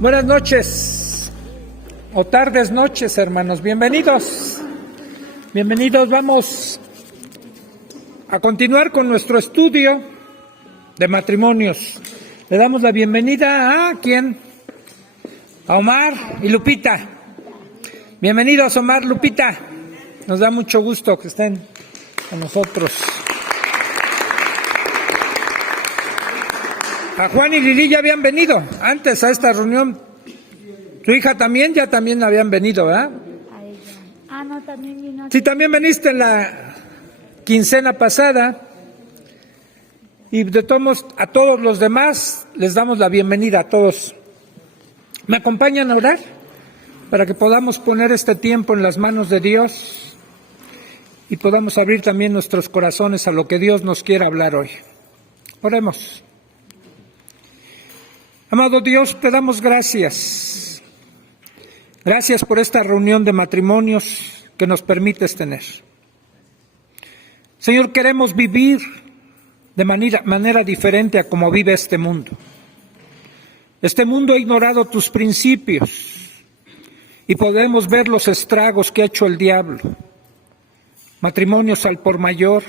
Buenas noches o tardes, noches, hermanos. Bienvenidos. Bienvenidos. Vamos a continuar con nuestro estudio de matrimonios. Le damos la bienvenida a ¿quién? A Omar y Lupita. Bienvenidos, Omar, Lupita. Nos da mucho gusto que estén con nosotros. A Juan y Lili ya habían venido antes a esta reunión. Tu hija también, ya también habían venido, ¿verdad? No, también vino. Sí, también viniste en la quincena pasada. Y de todos, a todos los demás les damos la bienvenida a todos. ¿Me acompañan a orar? Para que podamos poner este tiempo en las manos de Dios y podamos abrir también nuestros corazones a lo que Dios nos quiere hablar hoy. Oremos. Amado Dios, te damos gracias. Gracias por esta reunión de matrimonios que nos permites tener. Señor, queremos vivir de manera diferente a como vive este mundo. Este mundo ha ignorado tus principios y podemos ver los estragos que ha hecho el diablo. Matrimonios al por mayor,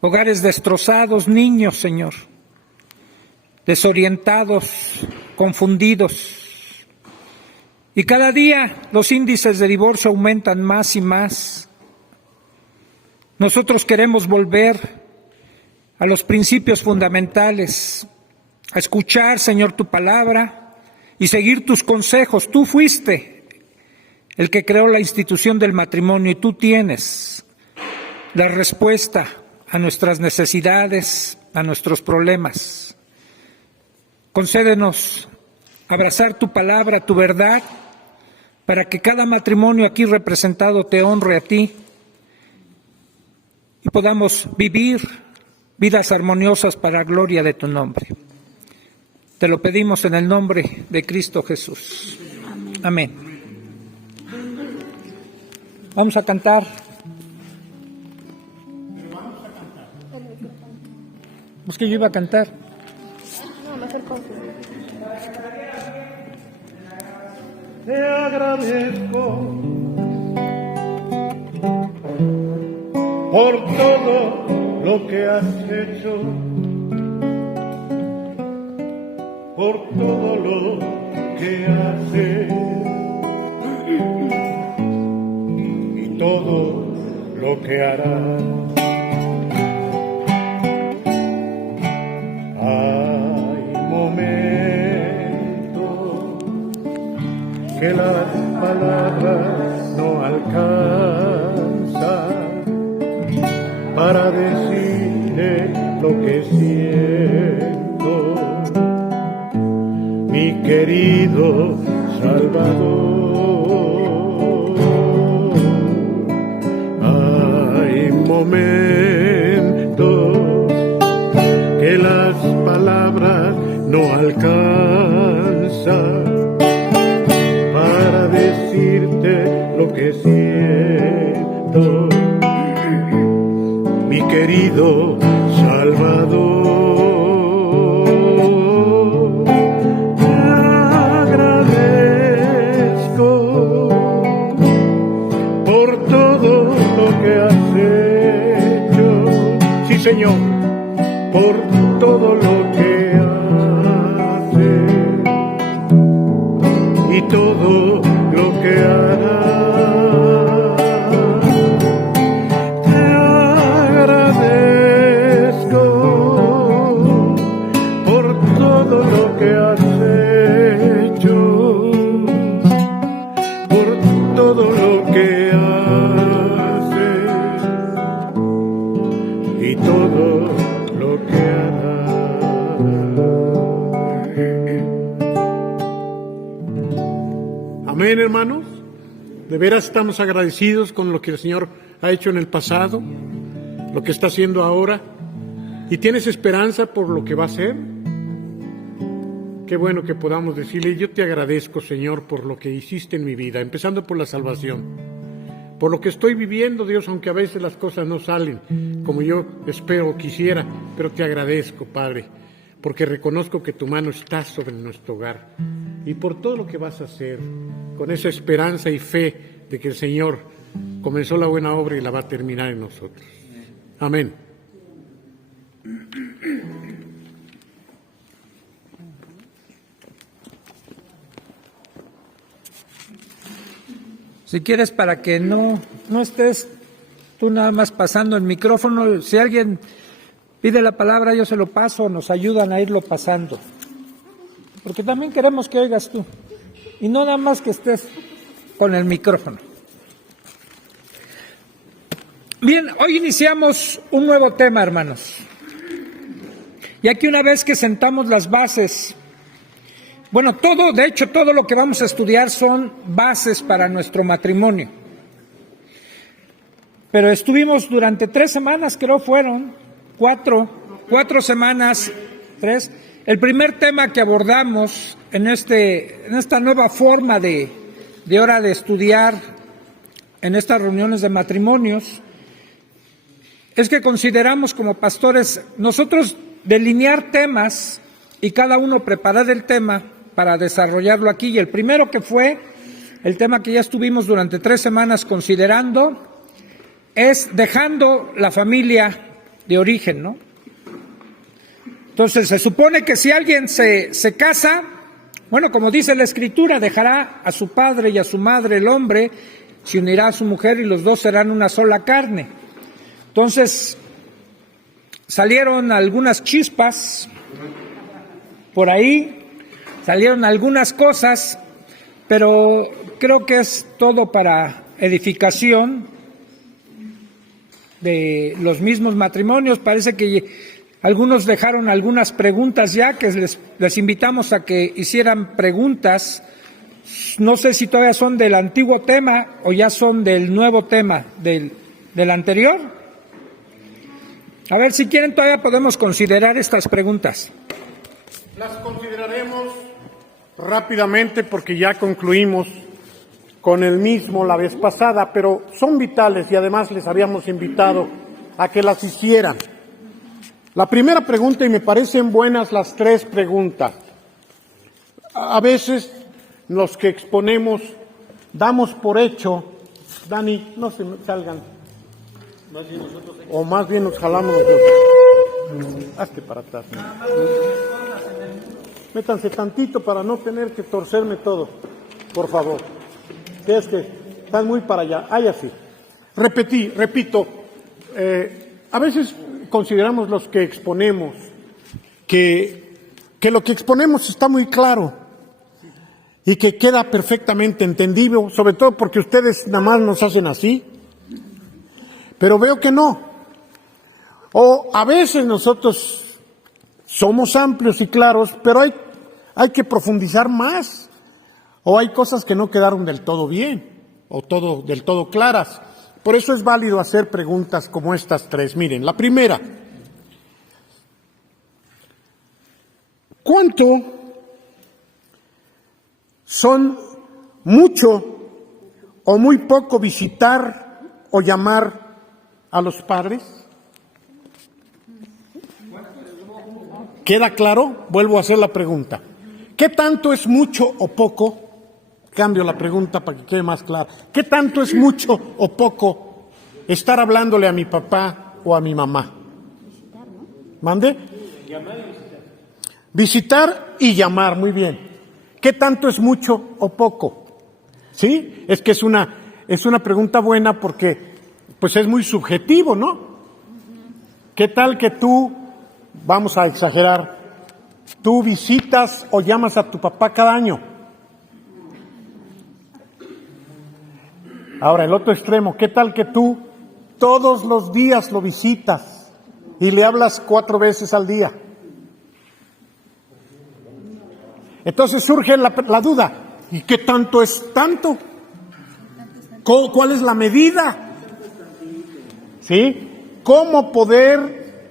hogares destrozados, niños, Señor, desorientados, confundidos. Y cada día los índices de divorcio aumentan más y más. Nosotros queremos volver a los principios fundamentales, a escuchar, Señor, tu palabra y seguir tus consejos. Tú fuiste el que creó la institución del matrimonio y tú tienes la respuesta a nuestras necesidades, a nuestros problemas. Concédenos abrazar tu palabra, tu verdad, para que cada matrimonio aquí representado te honre a ti y podamos vivir vidas armoniosas para la gloria de tu nombre. Te lo pedimos en el nombre de Cristo Jesús. Amén. Vamos a cantar. Es que yo iba a cantar. Te agradezco por todo lo que has hecho, por todo lo que haces y todo lo que harás. Que las palabras no alcanzan para decirle lo que siento, mi querido Salvador. Hay momentos que las palabras no alcanzan decirte lo que siento, mi querido Salvador. Te agradezco por todo lo que has hecho, sí Señor, por todo lo que haces y todo lo que harás. Te agradezco por todo lo que has hecho, por todo lo que haces y todo lo que harás. Amén, hermanos. De veras estamos agradecidos con lo que el Señor ha hecho en el pasado, lo que está haciendo ahora. ¿Y tienes esperanza por lo que va a hacer? Qué bueno que podamos decirle: yo te agradezco, Señor, por lo que hiciste en mi vida, empezando por la salvación, por lo que estoy viviendo, Dios, aunque a veces las cosas no salen como yo espero o quisiera, pero te agradezco, Padre, porque reconozco que tu mano está sobre nuestro hogar y por todo lo que vas a hacer, con esa esperanza y fe de que el Señor comenzó la buena obra y la va a terminar en nosotros. Amén. Si quieres, para que no estés tú nada más pasando el micrófono, si alguien pide la palabra, yo se lo paso, nos ayudan a irlo pasando. Porque también queremos que oigas tú, y no nada más que estés con el micrófono. Bien, hoy iniciamos un nuevo tema, hermanos. Y aquí, una vez que sentamos las bases, bueno, de hecho todo lo que vamos a estudiar son bases para nuestro matrimonio. Pero estuvimos durante 3 semanas, creo fueron, 4 semanas, 3. El primer tema que abordamos en esta nueva forma de hora de estudiar en estas reuniones de matrimonios es que consideramos como pastores nosotros delinear temas y cada uno preparar el tema para desarrollarlo aquí. Y el primero, que fue el tema que ya estuvimos durante 3 semanas considerando, es dejando la familia de origen, ¿no? Entonces, se supone que si alguien se casa, bueno, como dice la Escritura, dejará a su padre y a su madre, el hombre, se unirá a su mujer y los dos serán una sola carne. Entonces, salieron algunas chispas por ahí, salieron algunas cosas, pero creo que es todo para edificación de los mismos matrimonios. Parece que algunos dejaron algunas preguntas ya, que les invitamos a que hicieran preguntas. No sé si todavía son del antiguo tema o ya son del nuevo tema, del anterior. A ver, si quieren todavía podemos considerar estas preguntas. Las consideraremos rápidamente porque ya concluimos con el mismo la vez pasada, pero son vitales y además les habíamos invitado a que las hicieran. La primera pregunta, y me parecen buenas las 3 preguntas. A veces los que exponemos damos por hecho, Dani, no se salgan, o más bien nos jalamos nosotros. Hazte para atrás. ¿No? Métanse tantito para no tener que torcerme todo, por favor. Es que están muy para allá. Así. Repito, a veces consideramos los que exponemos que lo que exponemos está muy claro y que queda perfectamente entendido, sobre todo porque ustedes nada más nos hacen así, pero veo que no. O a veces nosotros somos amplios y claros, pero hay que profundizar más, o hay cosas que no quedaron del todo bien, o del todo claras. Por eso es válido hacer preguntas como estas 3. Miren, la primera: ¿cuánto son mucho o muy poco visitar o llamar a los padres? ¿Queda claro? Vuelvo a hacer la pregunta. ¿Qué tanto es mucho o poco? Cambio la pregunta para que quede más clara. ¿Qué tanto es mucho o poco estar hablándole a mi papá o a mi mamá? ¿Mande? Visitar y llamar, muy bien. ¿Qué tanto es mucho o poco? ¿Sí? Es que es una pregunta buena porque pues es muy subjetivo, ¿no? ¿Qué tal que tú, vamos a exagerar, tú visitas o llamas a tu papá cada año? Ahora, el otro extremo, ¿qué tal que tú todos los días lo visitas y le hablas 4 veces al día? Entonces surge la duda, ¿y qué tanto es tanto? ¿Cuál es la medida? ¿Sí? ¿Cómo poder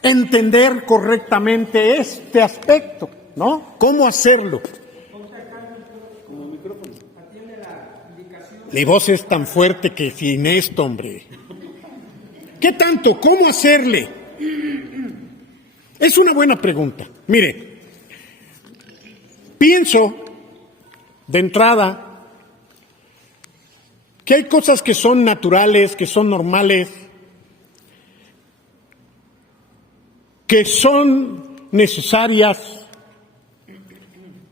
entender correctamente este aspecto, ¿no? ¿Cómo hacerlo? Mi voz es tan fuerte que sin esto, hombre. ¿Qué tanto? ¿Cómo hacerle? Es una buena pregunta. Mire, pienso de entrada que hay cosas que son naturales, que son normales, que son necesarias,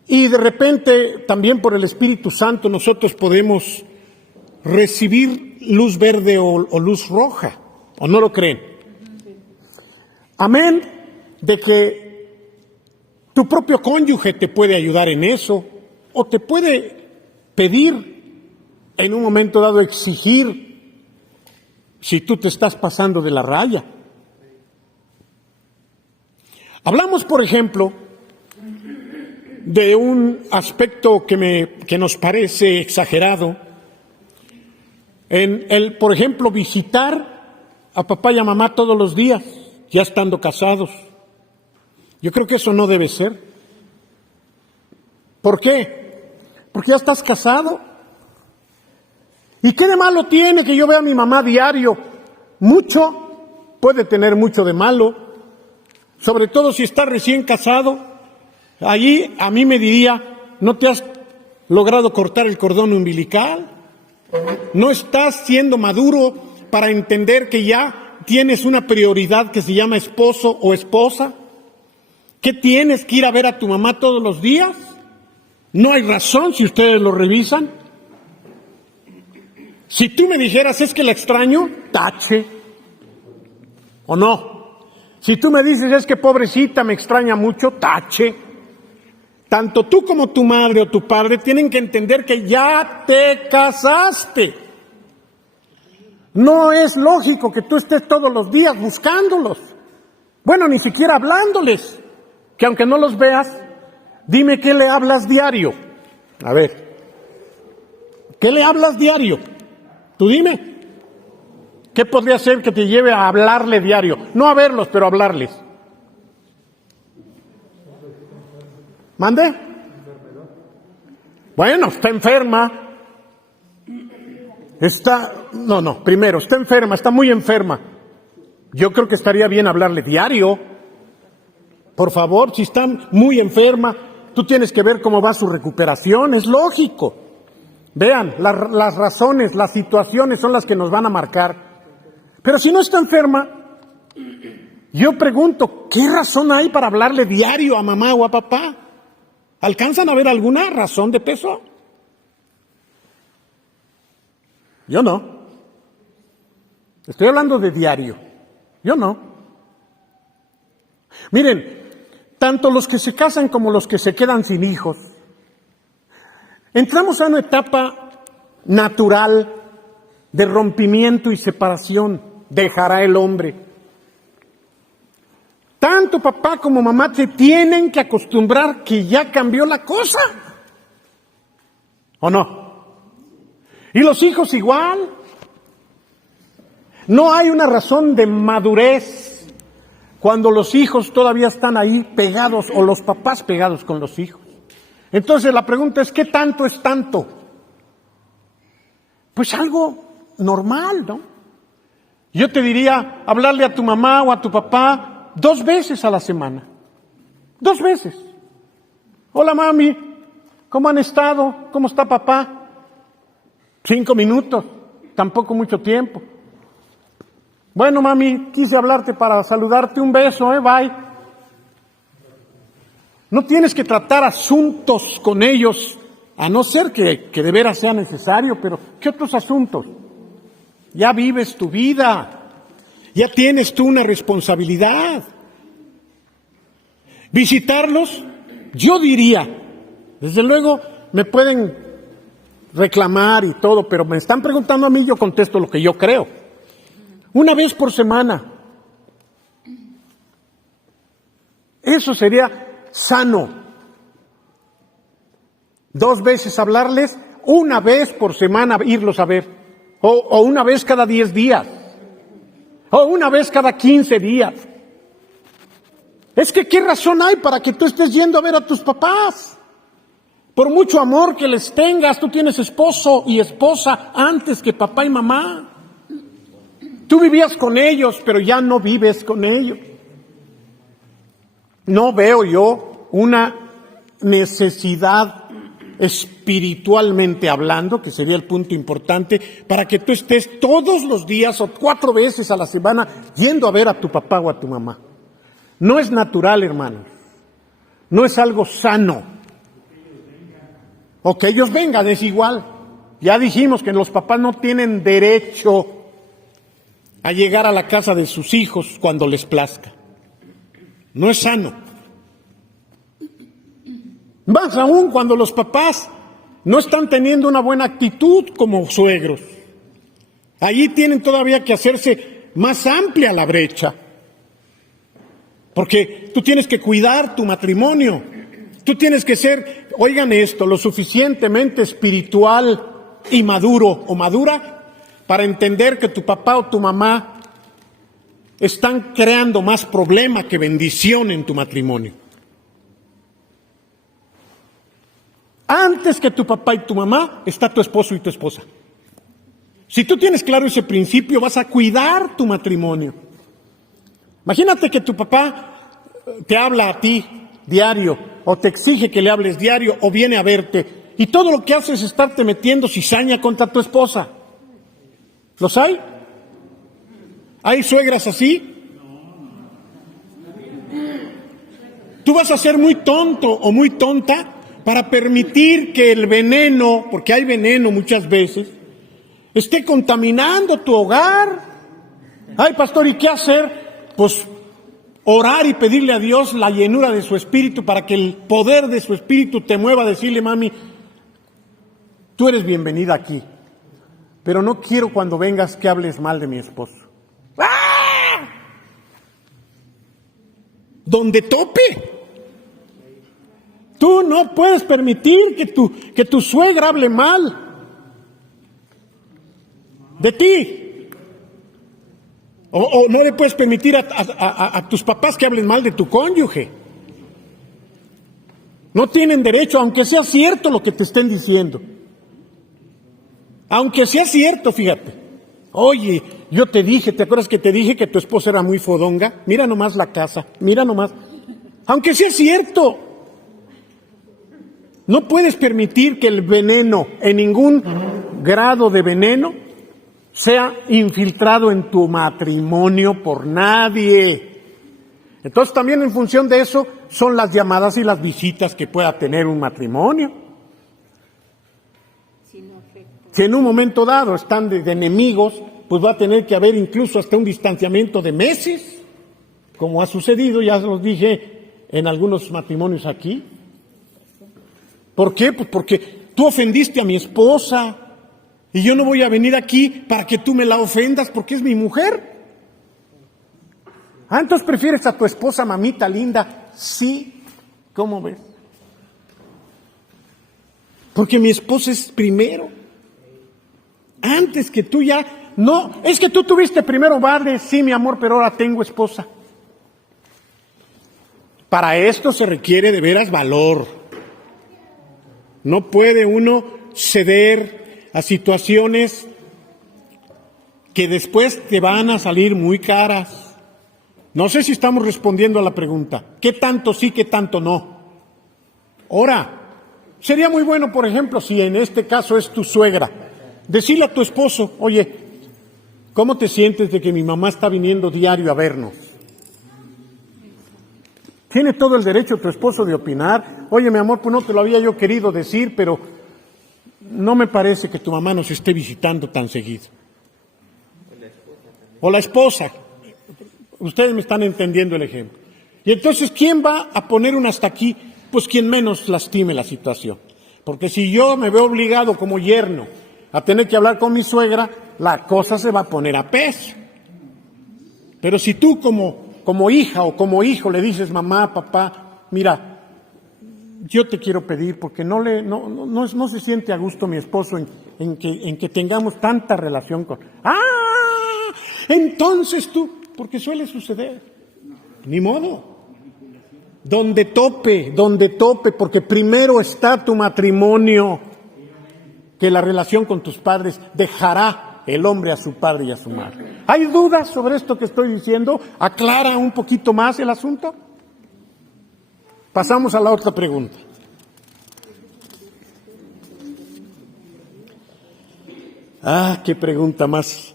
y de repente también por el Espíritu Santo nosotros podemos recibir luz verde o luz roja, ¿o no lo creen? Amén de que tu propio cónyuge te puede ayudar en eso, o te puede pedir en un momento dado, exigir si tú te estás pasando de la raya. Hablamos, por ejemplo, de un aspecto que nos parece exagerado, en el, por ejemplo, visitar a papá y a mamá todos los días, ya estando casados. Yo creo que eso no debe ser. ¿Por qué? Porque ya estás casado. ¿Y qué de malo tiene que yo vea a mi mamá diario? Mucho, puede tener mucho de malo, sobre todo si está recién casado. Allí a mí me diría, ¿no te has logrado cortar el cordón umbilical? ¿No estás siendo maduro para entender que ya tienes una prioridad que se llama esposo o esposa? ¿Qué tienes que ir a ver a tu mamá todos los días? No hay razón si ustedes lo revisan. Si tú me dijeras, es que la extraño, tache. ¿O no? Si tú me dices, es que pobrecita me extraña mucho, tache. Tanto tú como tu madre o tu padre tienen que entender que ya te casaste. No es lógico que tú estés todos los días buscándolos. Bueno, ni siquiera hablándoles. Que aunque no los veas, dime qué le hablas diario. A ver, ¿qué le hablas diario? Tú dime. ¿Qué podría ser que te lleve a hablarle diario? No a verlos, pero a hablarles. ¿Mande? Bueno, está enferma. Primero, está enferma, está muy enferma. Yo creo que estaría bien hablarle diario. Por favor, si está muy enferma, tú tienes que ver cómo va su recuperación, es lógico. Vean, las razones, las situaciones son las que nos van a marcar. Pero si no está enferma, yo pregunto, ¿qué razón hay para hablarle diario a mamá o a papá? ¿Alcanzan a ver alguna razón de peso? Yo no. Estoy hablando de diario. Yo no. Miren, tanto los que se casan como los que se quedan sin hijos, entramos a una etapa natural de rompimiento y separación. Dejará el hombre. Tanto papá como mamá se tienen que acostumbrar que ya cambió la cosa. ¿O no? Y los hijos igual. No hay una razón de madurez cuando los hijos todavía están ahí pegados o los papás pegados con los hijos. Entonces la pregunta es, ¿qué tanto es tanto? Pues algo normal, ¿no? Yo te diría, hablarle a tu mamá o a tu papá 2 veces a la semana. 2 veces. Hola mami, ¿cómo han estado? ¿Cómo está papá? 5 minutos, tampoco mucho tiempo. Bueno mami, quise hablarte para saludarte, un beso, bye. No tienes que tratar asuntos con ellos, a no ser que de veras sea necesario, pero ¿qué otros asuntos? Ya vives tu vida, ya tienes tú una responsabilidad. Visitarlos, yo diría, desde luego me pueden reclamar y todo, pero me están preguntando a mí, yo contesto lo que yo creo. 1 vez por semana. Eso sería sano. 2 veces hablarles, 1 vez por semana irlos a ver. O 1 vez cada 10 días. O 1 vez cada 15 días. Es que ¿qué razón hay para que tú estés yendo a ver a tus papás? Por mucho amor que les tengas, tú tienes esposo y esposa antes que papá y mamá. Tú vivías con ellos, pero ya no vives con ellos. No veo yo una necesidad espiritualmente hablando, que sería el punto importante, para que tú estés todos los días o 4 veces a la semana yendo a ver a tu papá o a tu mamá. No es natural, hermano. No es algo sano. O que ellos vengan, es igual. Ya dijimos que los papás no tienen derecho a llegar a la casa de sus hijos cuando les plazca. No es sano. Más aún cuando los papás no están teniendo una buena actitud como suegros. Allí tienen todavía que hacerse más amplia la brecha. Porque tú tienes que cuidar tu matrimonio. Tú tienes que ser, oigan esto, lo suficientemente espiritual y maduro o madura para entender que tu papá o tu mamá están creando más problema que bendición en tu matrimonio. Antes que tu papá y tu mamá está tu esposo y tu esposa. Si tú tienes claro ese principio, vas a cuidar tu matrimonio. Imagínate que tu papá te habla a ti diario, o te exige que le hables diario, o viene a verte, y todo lo que hace es estarte metiendo cizaña contra tu esposa. ¿Los hay? ¿Hay suegras así? Tú vas a ser muy tonto o muy tonta para permitir que el veneno, porque hay veneno muchas veces, esté contaminando tu hogar. Ay, pastor, ¿y qué hacer? Pues orar y pedirle a Dios la llenura de su espíritu para que el poder de su espíritu te mueva a decirle, mami, tú eres bienvenida aquí, pero no quiero cuando vengas que hables mal de mi esposo. ¡Ah! Donde tope. Tú no puedes permitir que tu suegra hable mal de ti. O no le puedes permitir a tus papás que hablen mal de tu cónyuge. No tienen derecho, aunque sea cierto lo que te estén diciendo. Aunque sea cierto, fíjate. Oye, yo te dije, ¿te acuerdas que te dije que tu esposa era muy fodonga? Mira nomás la casa, mira nomás. Aunque sea cierto. No puedes permitir que el veneno, en ningún grado de veneno, sea infiltrado en tu matrimonio por nadie. Entonces también en función de eso son las llamadas y las visitas que pueda tener un matrimonio. Si en un momento dado están de enemigos, pues va a tener que haber incluso hasta un distanciamiento de meses, como ha sucedido, ya los dije en algunos matrimonios aquí. ¿Por qué? Pues porque tú ofendiste a mi esposa y yo no voy a venir aquí para que tú me la ofendas porque es mi mujer. Ah, entonces prefieres a tu esposa, mamita linda. Sí, ¿cómo ves? Porque mi esposa es primero. Antes que tú ya, no, es que tú tuviste primero madre, sí mi amor, pero ahora tengo esposa. Para esto se requiere de veras valor. No puede uno ceder a situaciones que después te van a salir muy caras. No sé si estamos respondiendo a la pregunta. ¿Qué tanto sí, qué tanto no? Ahora, sería muy bueno, por ejemplo, si en este caso es tu suegra, decirle a tu esposo, oye, ¿cómo te sientes de que mi mamá está viniendo diario a vernos? Tiene todo el derecho tu esposo de opinar. Oye, mi amor, pues no te lo había yo querido decir, pero no me parece que tu mamá nos esté visitando tan seguido. O la esposa. Ustedes me están entendiendo el ejemplo. Y entonces, ¿quién va a poner un hasta aquí? Pues quien menos lastime la situación. Porque si yo me veo obligado como yerno a tener que hablar con mi suegra, la cosa se va a poner a peso. Pero si tú como hija o como hijo le dices, mamá, papá, mira, yo te quiero pedir porque no se siente a gusto mi esposo en que tengamos tanta relación con... ¡Ah! Entonces tú, porque suele suceder, ni modo. Donde tope, porque primero está tu matrimonio, que la relación con tus padres. Dejará el hombre a su padre y a su madre. ¿Hay dudas sobre esto que estoy diciendo? ¿Aclara un poquito más el asunto? Pasamos a la otra pregunta. Qué pregunta más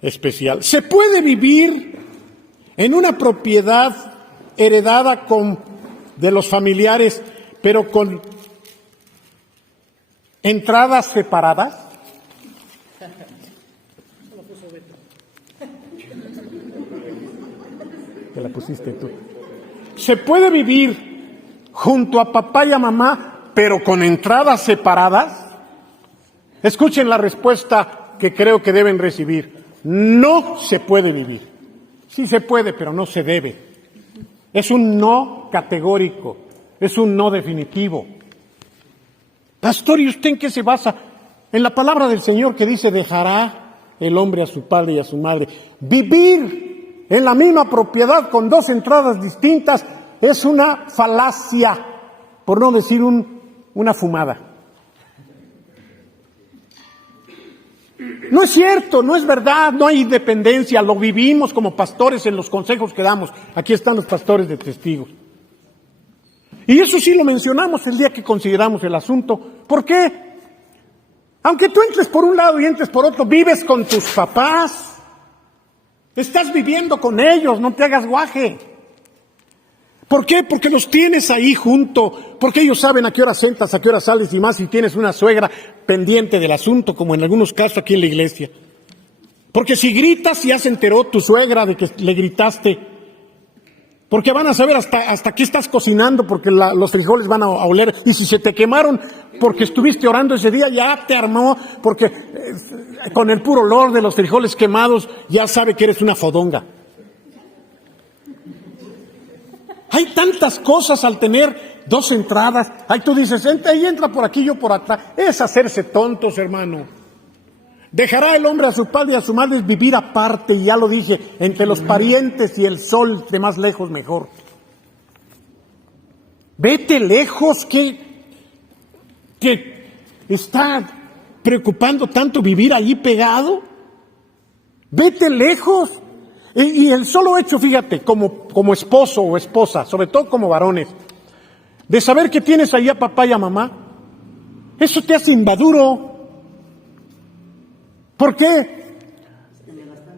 especial. ¿Se puede vivir en una propiedad heredada de los familiares, pero con entradas separadas? Te la pusiste tú. ¿Se puede vivir junto a papá y a mamá, pero con entradas separadas? Escuchen la respuesta que creo que deben recibir. No se puede vivir. Sí se puede, pero no se debe. Es un no categórico, es un no definitivo. Pastor, ¿y usted en qué se basa? En la palabra del Señor que dice, dejará el hombre a su padre y a su madre. Vivir en la misma propiedad con dos entradas distintas es una falacia, por no decir una fumada. No es cierto, no es verdad, no hay independencia, lo vivimos como pastores en los consejos que damos. Aquí están los pastores de testigos. Y eso sí lo mencionamos el día que consideramos el asunto. ¿Por qué? Aunque tú entres por un lado y entres por otro, vives con tus papás. Estás viviendo con ellos, no te hagas guaje. ¿Por qué? Porque los tienes ahí junto, porque ellos saben a qué hora entras, a qué hora sales y más si tienes una suegra pendiente del asunto, como en algunos casos aquí en la iglesia. Porque si gritas ya se enteró tu suegra de que le gritaste. Porque van a saber hasta qué estás cocinando, porque los frijoles van a oler. Y si se te quemaron porque estuviste orando ese día, ya te armó, porque con el puro olor de los frijoles quemados ya sabe que eres una fodonga. Hay tantas cosas al tener dos entradas. Ahí tú dices, entra por aquí, yo por atrás. Es hacerse tontos, hermano. Dejará el hombre a su padre y a su madre, vivir aparte, y ya lo dije, entre los parientes y el sol, de más lejos mejor. Vete lejos, que está preocupando tanto vivir allí pegado. Vete lejos. Y el solo hecho, fíjate, como esposo o esposa, sobre todo como varones, de saber que tienes ahí a papá y a mamá, eso te hace inmaduro. ¿Por qué?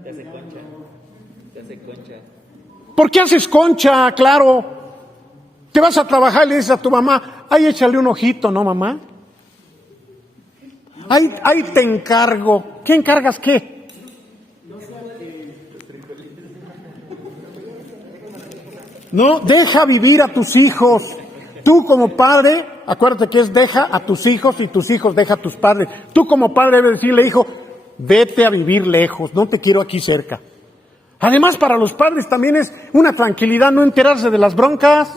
Te hace concha. Te hace concha. ¿Por qué haces concha? Claro. Te vas a trabajar y le dices a tu mamá, ay, échale un ojito, ¿no, mamá? Ahí te encargo. ¿Qué encargas qué? No, deja vivir a tus hijos. Tú como padre, acuérdate que es deja a tus hijos y tus hijos deja a tus padres. Tú como padre debes decirle, hijo, vete a vivir lejos, no te quiero aquí cerca. Además, para los padres también es una tranquilidad no enterarse de las broncas.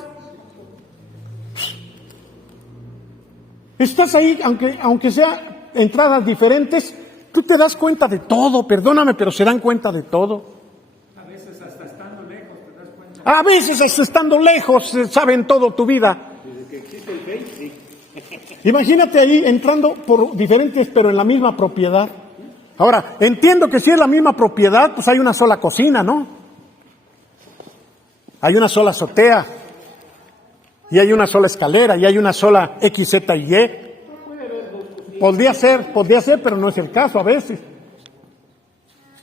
Estás ahí, aunque sea entradas diferentes, tú te das cuenta de todo, perdóname, pero se dan cuenta de todo. A veces hasta estando lejos saben todo tu vida. Desde que existe el Face, sí. Imagínate ahí entrando por diferentes, pero en la misma propiedad. Ahora, entiendo que si es la misma propiedad, pues hay una sola cocina, ¿no? Hay una sola azotea. Y hay una sola escalera. Y hay una sola X, Z y Y. Podría ser, pero no es el caso a veces.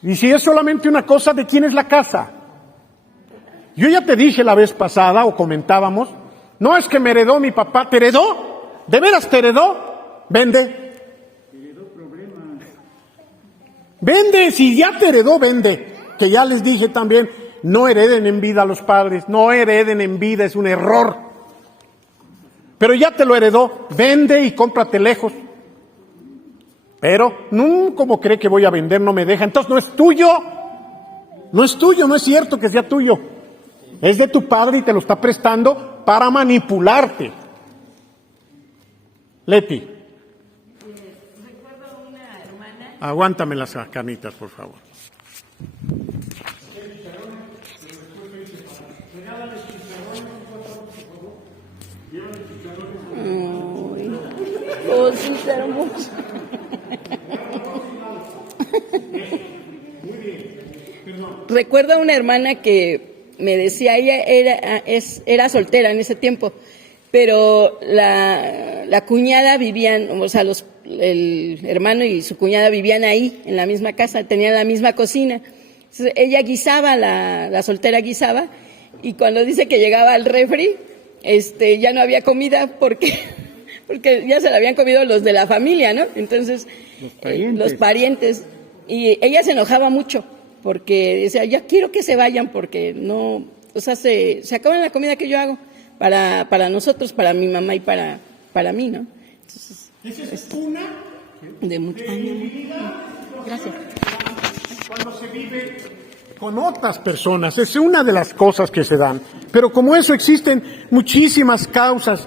Y si es solamente una cosa, ¿de quién es la casa? Yo ya te dije la vez pasada, o comentábamos, no es que me heredó mi papá, ¿te heredó? ¿De veras te heredó? Vende. Vende, si ya te heredó, vende. Que ya les dije también, no hereden en vida a los padres, no hereden en vida, es un error. Pero ya te lo heredó, vende y cómprate lejos. Pero, ¿cómo cree que voy a vender? No me deja, entonces no es tuyo. No es tuyo, no es cierto que sea tuyo. Es de tu padre y te lo está prestando para manipularte. Leti. Recuerdo una hermana. Aguántame las canitas, por favor. Cosita hermosa. recuerdo a una hermana que me decía, ella era soltera en ese tiempo, pero la cuñada vivían, o sea, el hermano y su cuñada vivían ahí, en la misma casa, tenían la misma cocina. Entonces, ella guisaba, la soltera guisaba, y cuando dice que llegaba al refri, ya no había comida porque ya se la habían comido los de la familia, ¿no? Entonces, los parientes. Y ella se enojaba mucho porque decía, ya quiero que se vayan porque no, o sea, se acaban la comida que yo hago para nosotros, para mi mamá y para mí, ¿no? Entonces, esa es una de mucho. Gracias. cuando se vive con otras personas. Es una de las cosas que se dan. Pero como eso existen muchísimas causas,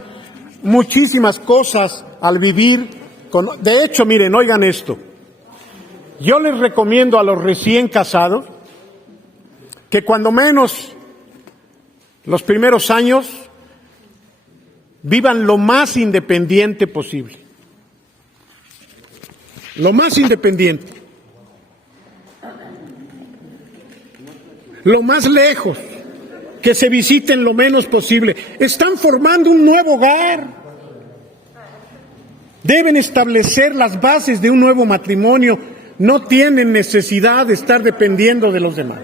muchísimas cosas al vivir con... De hecho, miren, oigan esto. Yo les recomiendo a los recién casados que cuando menos los primeros años vivan lo más independiente posible. Lo más independiente. Lo más lejos. Que se visiten lo menos posible. Están formando un nuevo hogar. Deben establecer las bases de un nuevo matrimonio. No tienen necesidad de estar dependiendo de los demás.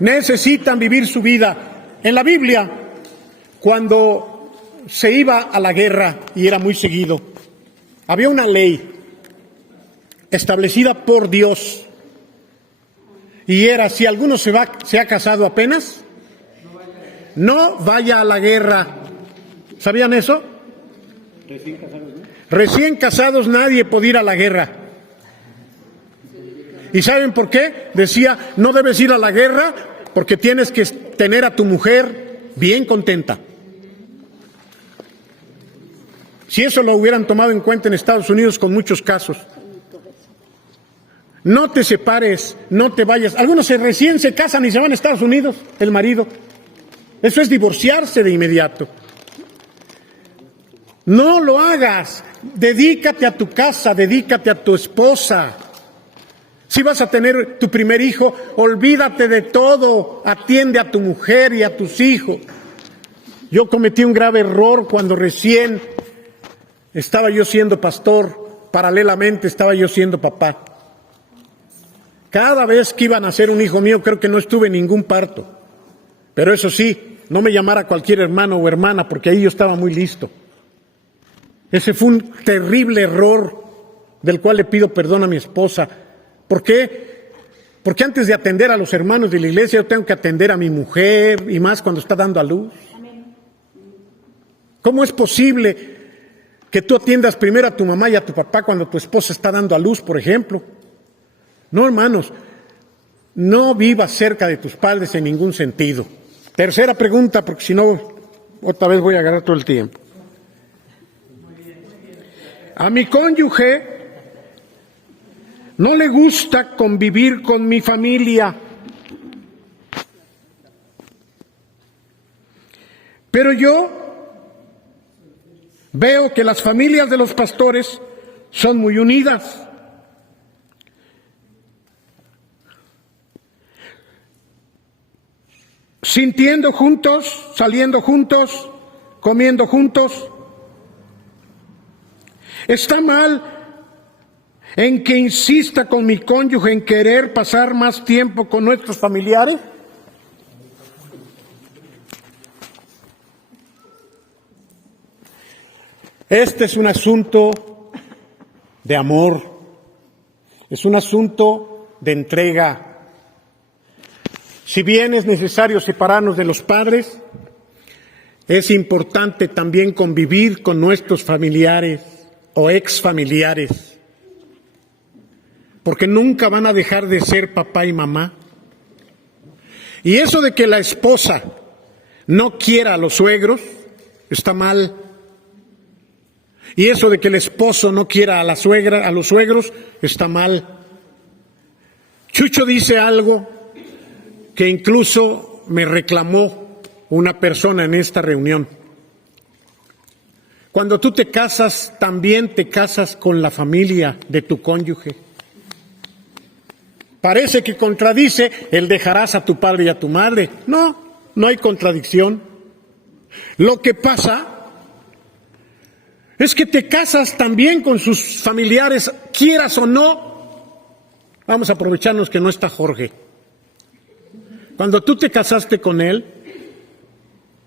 Necesitan vivir su vida. En la Biblia, cuando se iba a la guerra, y era muy seguido, había una ley establecida por Dios, y era, si alguno se ha casado apenas, no vaya a la guerra. ¿Sabían eso? Recién casados nadie podía ir a la guerra. ¿Y saben por qué? Decía, no debes ir a la guerra porque tienes que tener a tu mujer bien contenta. Si eso lo hubieran tomado en cuenta en Estados Unidos con muchos casos. No te separes, no te vayas. Algunos recién se casan y se van a Estados Unidos, el marido. Eso es divorciarse de inmediato. No lo hagas. Dedícate a tu casa, dedícate a tu esposa. Si vas a tener tu primer hijo, olvídate de todo. Atiende a tu mujer y a tus hijos. Yo cometí un grave error cuando recién estaba yo siendo pastor. Paralelamente estaba yo siendo papá. Cada vez que iban a nacer un hijo mío, creo que no estuve en ningún parto. Pero eso sí, no me llamara cualquier hermano o hermana, porque ahí yo estaba muy listo. Ese fue un terrible error del cual le pido perdón a mi esposa. ¿Por qué? Porque antes de atender a los hermanos de la iglesia, yo tengo que atender a mi mujer, y más cuando está dando a luz. ¿Cómo es posible que tú atiendas primero a tu mamá y a tu papá cuando tu esposa está dando a luz, por ejemplo? No, hermanos, no vivas cerca de tus padres en ningún sentido. Tercera pregunta, porque si no, otra vez voy a agarrar todo el tiempo. A mi cónyuge no le gusta convivir con mi familia, pero yo veo que las familias de los pastores son muy unidas. Sintiendo juntos, saliendo juntos, comiendo juntos. ¿Está mal en que insista con mi cónyuge en querer pasar más tiempo con nuestros familiares? Este es un asunto de amor, es un asunto de entrega. Si bien es necesario separarnos de los padres, es importante también convivir con nuestros familiares o exfamiliares, porque nunca van a dejar de ser papá y mamá. Y eso de que la esposa no quiera a los suegros, está mal. Y eso de que el esposo no quiera a la suegra, a los suegros, está mal. Chucho dice algo que incluso me reclamó una persona en esta reunión. Cuando tú te casas, también te casas con la familia de tu cónyuge. Parece que contradice el dejarás a tu padre y a tu madre. No, no hay contradicción. Lo que pasa es que te casas también con sus familiares, quieras o no. Vamos a aprovecharnos que no está Jorge. Cuando tú te casaste con él,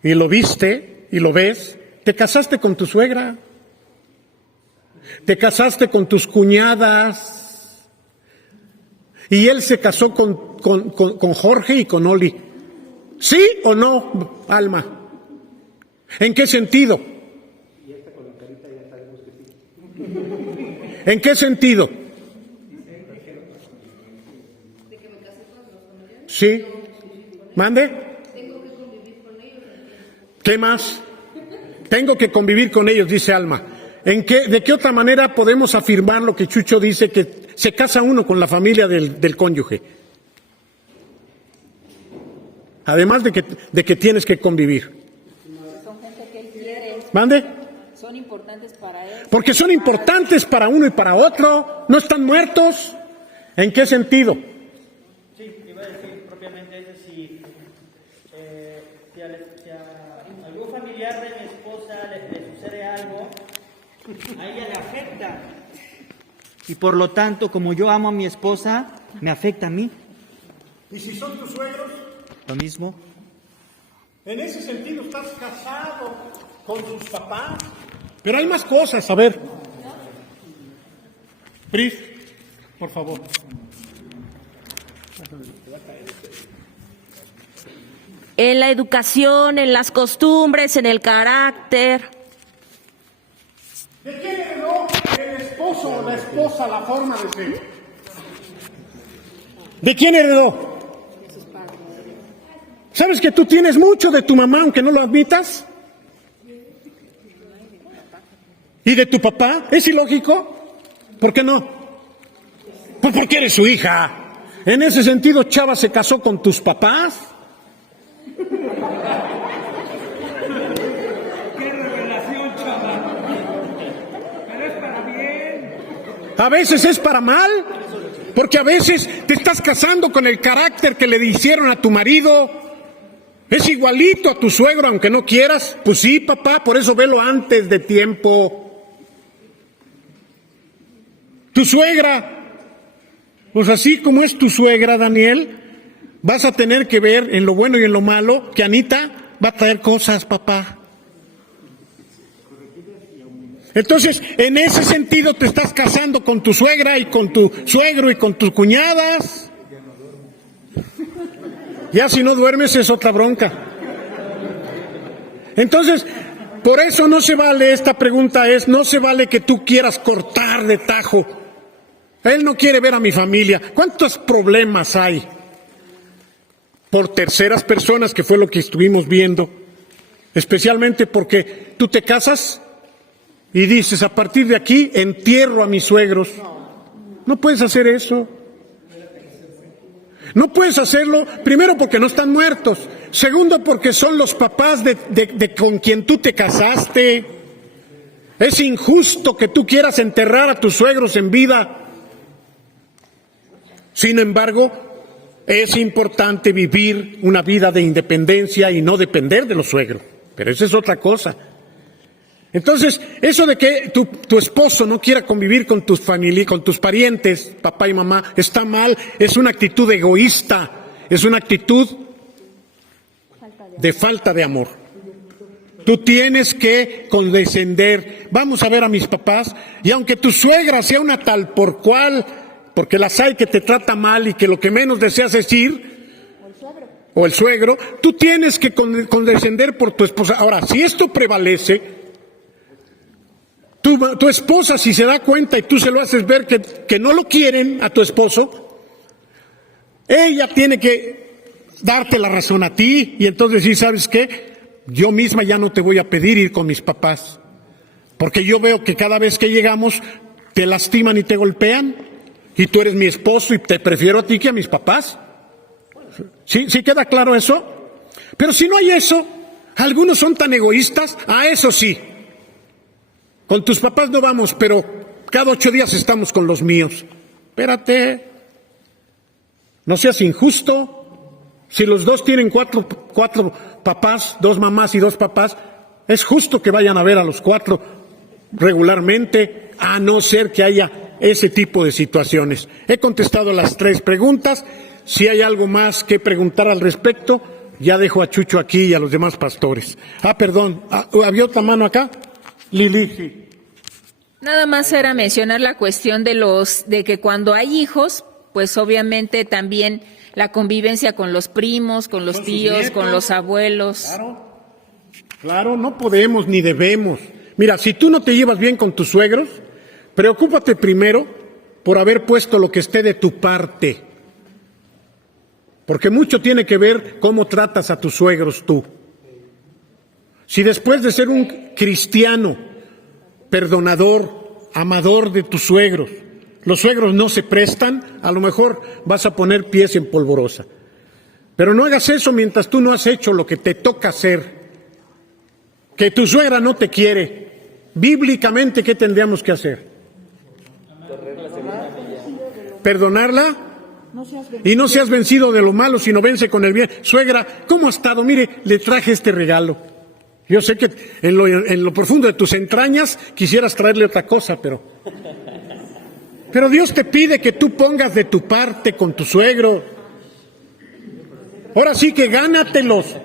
y lo viste, y lo ves, te casaste con tu suegra, te casaste con tus cuñadas, y él se casó con Jorge y con Oli. ¿Sí o no, Alma? ¿En qué sentido? ¿En qué sentido? ¿Sí? ¿Mande? ¿Qué más? Tengo que convivir con ellos, dice Alma. ¿De qué otra manera podemos afirmar lo que Chucho dice, que se casa uno con la familia del cónyuge? Además de que tienes que convivir. Son gente que él quiere. ¿Mande? Son importantes para él. Porque son importantes para uno y para otro. No están muertos. ¿En qué sentido? Sí, iba a decir propiamente eso, si a algún familiar de mi esposa le sucede algo, a ella le afecta. Y por lo tanto, como yo amo a mi esposa, me afecta a mí. ¿Y si son tus suegros? Lo mismo. En ese sentido estás casado con tus papás. Pero hay más cosas, a ver. Pris, por favor. En la educación, en las costumbres, en el carácter. ¿De quién heredó el esposo o la esposa la forma de ser? ¿De quién heredó? ¿Sabes que tú tienes mucho de tu mamá, aunque no lo admitas? ¿Y de tu papá? ¿Es ilógico? ¿Por qué no? Pues porque eres su hija. En ese sentido, Chava se casó con tus papás. ¡Qué revelación, Chava! Pero es para bien. A veces es para mal, porque a veces te estás casando con el carácter que le hicieron a tu marido. Es igualito a tu suegro, aunque no quieras. Pues sí, papá, por eso velo antes de tiempo. Tu suegra, pues así como es tu suegra, Daniel, vas a tener que ver en lo bueno y en lo malo que Anita va a traer cosas, papá. Entonces, en ese sentido te estás casando con tu suegra y con tu suegro y con tus cuñadas. Ya si no duermes es otra bronca. Entonces, por eso no se vale, esta pregunta no se vale que tú quieras cortar de tajo. Él no quiere ver a mi familia. ¿Cuántos problemas hay por terceras personas, que fue lo que estuvimos viendo? Especialmente porque tú te casas y dices, a partir de aquí entierro a mis suegros. No puedes hacer eso. No puedes hacerlo, primero porque no están muertos, segundo porque son los papás de con quien tú te casaste. Es injusto que tú quieras enterrar a tus suegros en vida. Sin embargo, es importante vivir una vida de independencia y no depender de los suegros, pero esa es otra cosa. Entonces, eso de que tu esposo no quiera convivir con tus familia, con tus parientes, papá y mamá, está mal, es una actitud egoísta, es una actitud de falta de amor. Tú tienes que condescender. Vamos a ver a mis papás, y aunque tu suegra sea una tal por cual, porque las hay que te trata mal y que lo que menos deseas es ir, o el suegro, tú tienes que condescender por tu esposa. Ahora, si esto prevalece, tu esposa, si se da cuenta y tú se lo haces ver que no lo quieren a tu esposo, ella tiene que darte la razón a ti, y entonces sí, ¿sabes qué? Yo misma ya no te voy a pedir ir con mis papás, porque yo veo que cada vez que llegamos te lastiman y te golpean, y tú eres mi esposo y te prefiero a ti que a mis papás. ¿Sí queda claro eso? Pero si no hay eso, algunos son tan egoístas, a eso sí. Con tus papás no vamos, pero cada 8 días estamos con los míos. Espérate, no seas injusto. Si los dos tienen cuatro papás, 2 mamás y 2 papás, es justo que vayan a ver a los 4 regularmente, a no ser que haya ese tipo de situaciones. He contestado las 3 preguntas. Si hay algo más que preguntar al respecto, ya dejo a Chucho aquí y a los demás pastores. Perdón, ¿había otra mano acá? Lili, sí. Nada más era mencionar la cuestión de que cuando hay hijos, pues obviamente también la convivencia con los primos, con los tíos, nietos, con los abuelos. Claro, no podemos ni debemos. Mira, si tú no te llevas bien con tus suegros, preocúpate primero por haber puesto lo que esté de tu parte. Porque mucho tiene que ver cómo tratas a tus suegros tú. Si después de ser un cristiano, perdonador, amador de tus suegros, los suegros no se prestan, a lo mejor vas a poner pies en polvorosa. Pero no hagas eso mientras tú no has hecho lo que te toca hacer. Que tu suegra no te quiere. Bíblicamente, ¿qué tendríamos que hacer? ¿Perdonarla? Y no seas vencido de lo malo, sino vence con el bien. Suegra, ¿cómo ha estado? Mire, le traje este regalo. Yo sé que en lo profundo de tus entrañas quisieras traerle otra cosa, pero Dios te pide que tú pongas de tu parte con tu suegro. Ahora sí que gánatelos.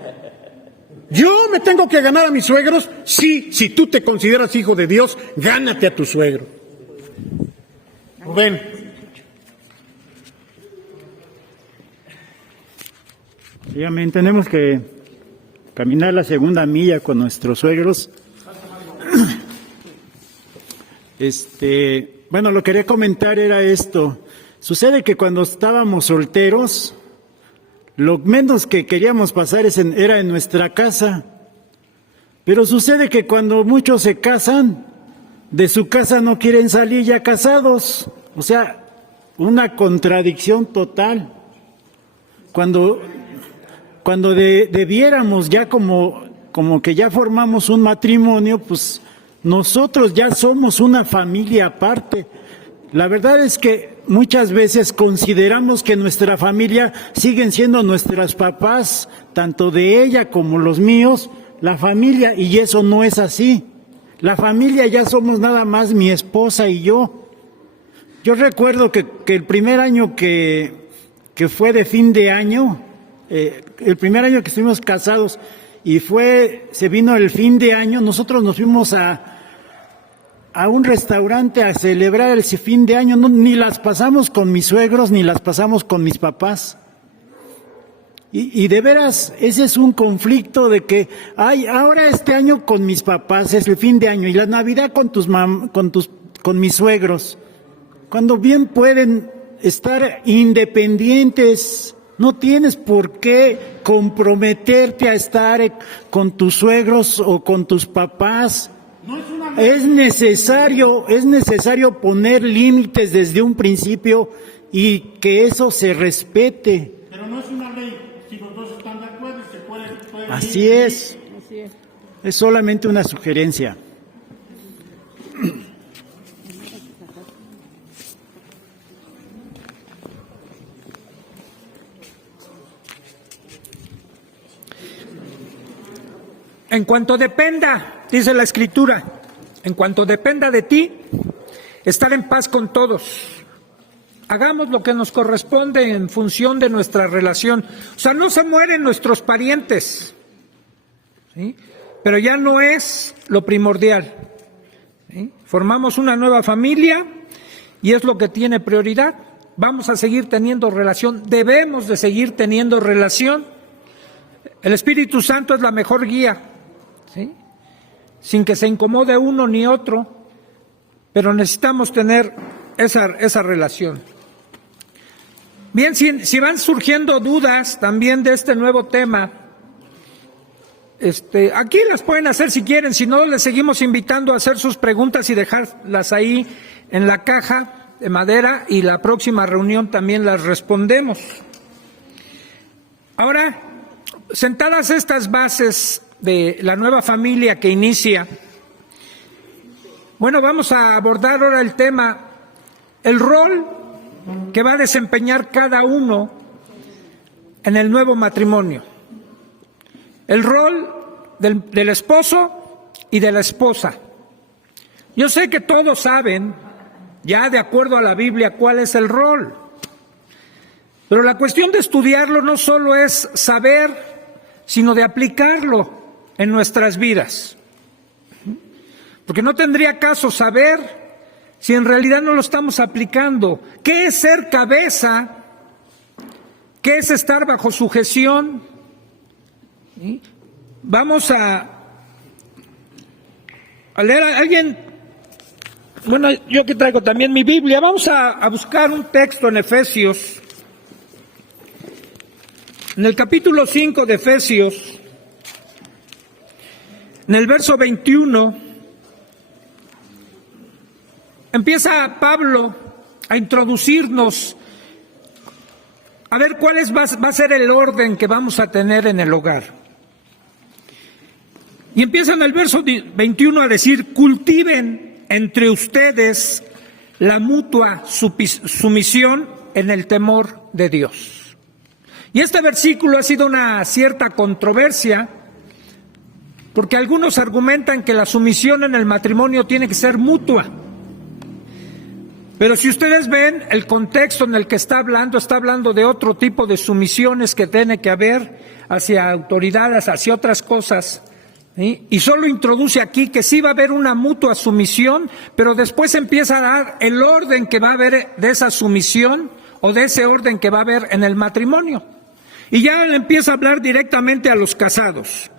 ¿Yo me tengo que ganar a mis suegros? Sí, si tú te consideras hijo de Dios, gánate a tu suegro. Rubén. Sí, amén. Tenemos que caminar la segunda milla con nuestros suegros. Bueno, lo que quería comentar era esto. Sucede que cuando estábamos solteros, lo menos que queríamos pasar era en nuestra casa. Pero sucede que cuando muchos se casan, de su casa no quieren salir ya casados. O sea, una contradicción total. Cuando debiéramos ya como que ya formamos un matrimonio, pues nosotros ya somos una familia aparte. La verdad es que muchas veces consideramos que nuestra familia siguen siendo nuestros papás, tanto de ella como los míos, la familia, y eso no es así. La familia ya somos nada más mi esposa y yo. Yo recuerdo que el primer año que fue de fin de año, el primer año que estuvimos casados y se vino el fin de año, nosotros nos fuimos a un restaurante a celebrar el fin de año, ni las pasamos con mis suegros, ni las pasamos con mis papás. Y de veras, ese es un conflicto de que, ahora este año con mis papás es el fin de año, y la Navidad con mis suegros, cuando bien pueden estar independientes. No tienes por qué comprometerte a estar con tus suegros o con tus papás. Es necesario poner límites desde un principio y que eso se respete. Pero no es una ley. Si los dos están de acuerdo, se puede Así es. Es solamente una sugerencia. En cuanto dependa, dice la Escritura, en cuanto dependa de ti, estar en paz con todos. Hagamos lo que nos corresponde en función de nuestra relación. O sea, no se mueren nuestros parientes, ¿sí? Pero ya no es lo primordial, ¿sí? Formamos una nueva familia y es lo que tiene prioridad. Vamos a seguir teniendo relación, debemos de seguir teniendo relación. El Espíritu Santo es la mejor guía, ¿sí? Sin que se incomode uno ni otro, pero necesitamos tener esa relación. Bien, si van surgiendo dudas también de este nuevo tema, aquí las pueden hacer si quieren, si no, les seguimos invitando a hacer sus preguntas y dejarlas ahí en la caja de madera, y la próxima reunión también las respondemos. Ahora, sentadas estas bases de la nueva familia que inicia, Bueno, vamos a abordar ahora el tema, el rol que va a desempeñar cada uno en el nuevo matrimonio. El rol del esposo y de la esposa. Yo sé que todos saben, ya de acuerdo a la Biblia, cuál es el rol. Pero la cuestión de estudiarlo no solo es saber, sino de aplicarlo en nuestras vidas. Porque no tendría caso saber si en realidad no lo estamos aplicando. ¿Qué es ser cabeza? ¿Qué es estar bajo sujeción? ¿Sí? Vamos a leer a alguien. Bueno, yo que traigo también mi Biblia. Vamos a buscar un texto en Efesios. En el capítulo 5 de Efesios, en el verso 21, empieza Pablo a introducirnos a ver cuál va a ser el orden que vamos a tener en el hogar. Y empieza en el verso 21 a decir: cultiven entre ustedes la mutua sumisión en el temor de Dios. Y este versículo ha sido una cierta controversia, porque algunos argumentan que la sumisión en el matrimonio tiene que ser mutua. Pero si ustedes ven el contexto en el que está hablando de otro tipo de sumisiones que tiene que haber hacia autoridades, hacia otras cosas, ¿sí? Y solo introduce aquí que sí va a haber una mutua sumisión, pero después empieza a dar el orden que va a haber de esa sumisión o de ese orden que va a haber en el matrimonio. Y ya le empieza a hablar directamente a los casados.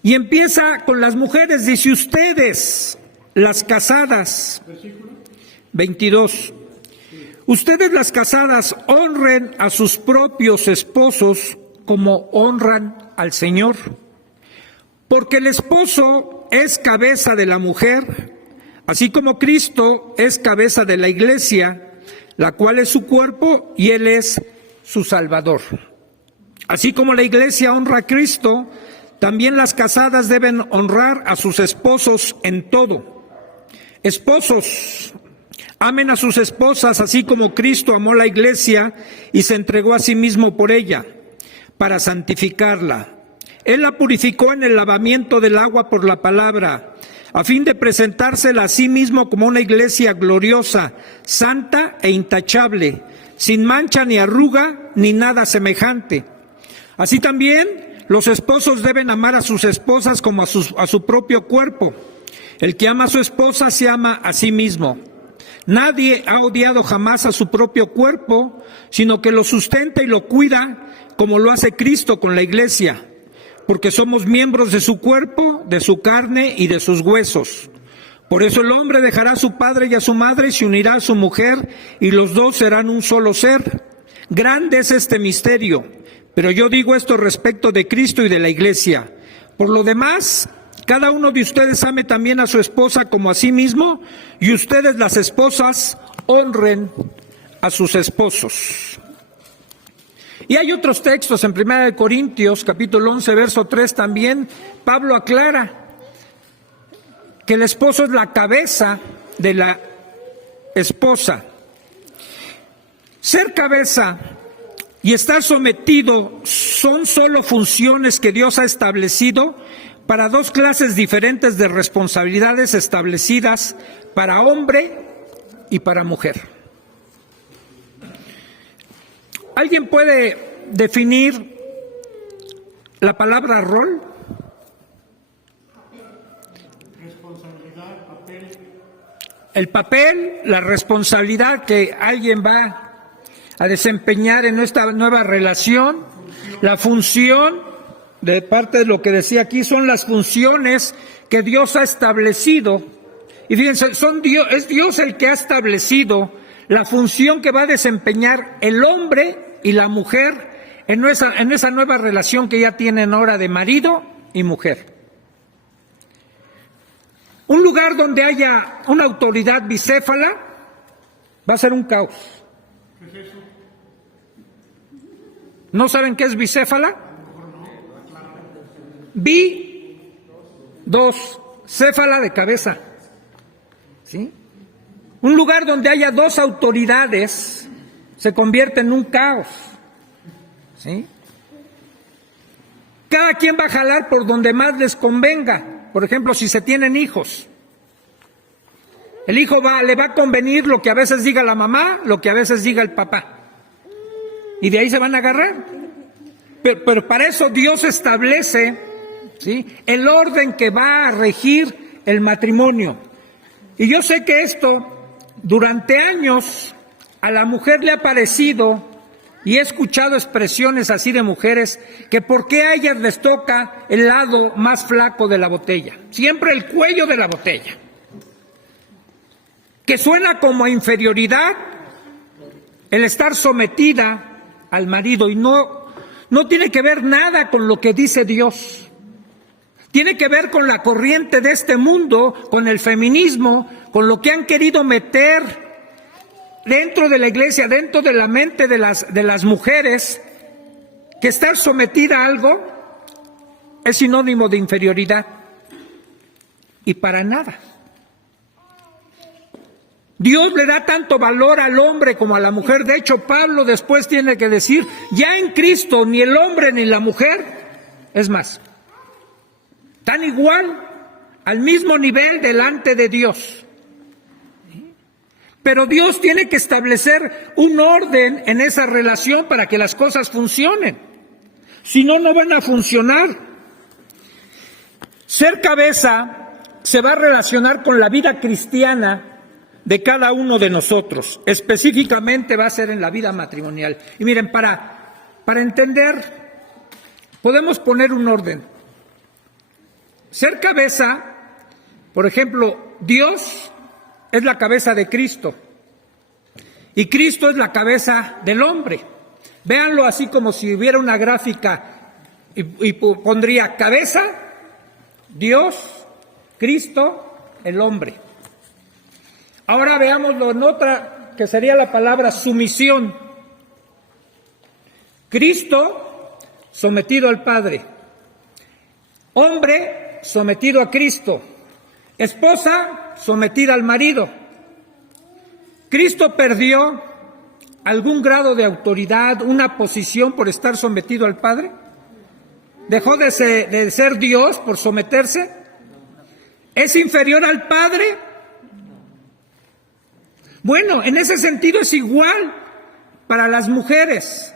Y empieza con las mujeres, dice: ustedes, las casadas, 22, ustedes las casadas honren a sus propios esposos como honran al Señor. Porque el esposo es cabeza de la mujer, así como Cristo es cabeza de la iglesia, la cual es su cuerpo y Él es su Salvador. Así como la iglesia honra a Cristo, también las casadas deben honrar a sus esposos en todo. Esposos, amen a sus esposas, así como Cristo amó a la iglesia y se entregó a sí mismo por ella, para santificarla. Él la purificó en el lavamiento del agua por la palabra, a fin de presentársela a sí mismo como una iglesia gloriosa, santa e intachable, sin mancha ni arruga ni nada semejante. Así también los esposos deben amar a sus esposas como a su propio cuerpo. El que ama a su esposa se ama a sí mismo. Nadie ha odiado jamás a su propio cuerpo, sino que lo sustenta y lo cuida como lo hace Cristo con la iglesia, porque somos miembros de su cuerpo, de su carne y de sus huesos. Por eso el hombre dejará a su padre y a su madre y se unirá a su mujer, y los dos serán un solo ser. Grande es este misterio, pero yo digo esto respecto de Cristo y de la iglesia. Por lo demás, cada uno de ustedes ame también a su esposa como a sí mismo, y ustedes, las esposas, honren a sus esposos. Y hay otros textos en 1 Corintios, capítulo 11, verso 3 también. Pablo aclara que el esposo es la cabeza de la esposa. Ser cabeza y estar sometido son solo funciones que Dios ha establecido para dos clases diferentes de responsabilidades establecidas para hombre y para mujer. ¿Alguien puede definir la palabra rol? Responsabilidad, papel. El papel, la responsabilidad que alguien va a desempeñar en esta nueva relación, la función, de parte de lo que decía aquí, son las funciones que Dios ha establecido. Y fíjense, es Dios el que ha establecido la función que va a desempeñar el hombre y la mujer en esa nueva relación que ya tienen ahora de marido y mujer. Un lugar donde haya una autoridad bicéfala va a ser un caos. ¿Qué es eso? ¿No saben qué es bicéfala? Dos, céfala de cabeza. ¿sí? Un lugar donde haya dos autoridades se convierte en un caos, ¿sí? Cada quien va a jalar por donde más les convenga. Por ejemplo, si se tienen hijos, el hijo le va a convenir lo que a veces diga la mamá, lo que a veces diga el papá. Y de ahí se van a agarrar. Pero para eso Dios establece, ¿sí?, el orden que va a regir el matrimonio. Y yo sé que esto, durante años, a la mujer le ha parecido, y he escuchado expresiones así de mujeres, que por qué a ellas les toca el lado más flaco de la botella, siempre el cuello de la botella, que suena como a inferioridad el estar sometida al marido, y no tiene que ver nada con lo que dice Dios. Tiene que ver con la corriente de este mundo, con el feminismo, con lo que han querido meter dentro de la iglesia, dentro de la mente de las mujeres, que estar sometida a algo es sinónimo de inferioridad. Y para nada. Dios le da tanto valor al hombre como a la mujer. De hecho, Pablo después tiene que decir, ya en Cristo ni el hombre ni la mujer, es más, están igual, al mismo nivel delante de Dios. Pero Dios tiene que establecer un orden en esa relación para que las cosas funcionen. Si no, no van a funcionar. Ser cabeza se va a relacionar con la vida cristiana de cada uno de nosotros. Específicamente va a ser en la vida matrimonial. Y miren, para entender, podemos poner un orden. Ser cabeza, por ejemplo, Dios es la cabeza de Cristo y Cristo es la cabeza del hombre. Véanlo así como si hubiera una gráfica y pondría cabeza, Dios, Cristo, el hombre. Ahora veámoslo en otra que sería la palabra sumisión. Cristo sometido al Padre, hombre sometido a Cristo, esposa sometida al marido. ¿Cristo perdió algún grado de autoridad, una posición por estar sometido al Padre? ¿Dejó de ser Dios por someterse? ¿Es inferior al Padre? Bueno, en ese sentido es igual para las mujeres.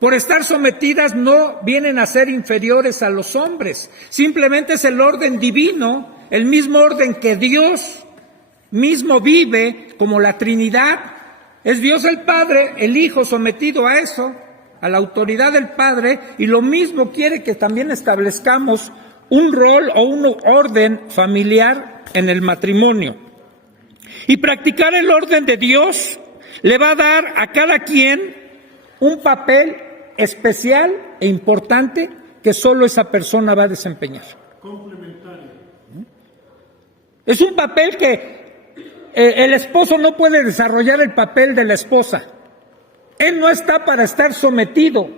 Por estar sometidas no vienen a ser inferiores a los hombres. Simplemente es el orden divino, el mismo orden que Dios mismo vive como la Trinidad. Es Dios el Padre, el Hijo sometido a eso, a la autoridad del Padre, y lo mismo quiere que también establezcamos un rol o un orden familiar en el matrimonio. Y practicar el orden de Dios le va a dar a cada quien un papel especial e importante que solo esa persona va a desempeñar. Complementario. Es un papel que el esposo no puede desarrollar el papel de la esposa. Él no está para estar sometido,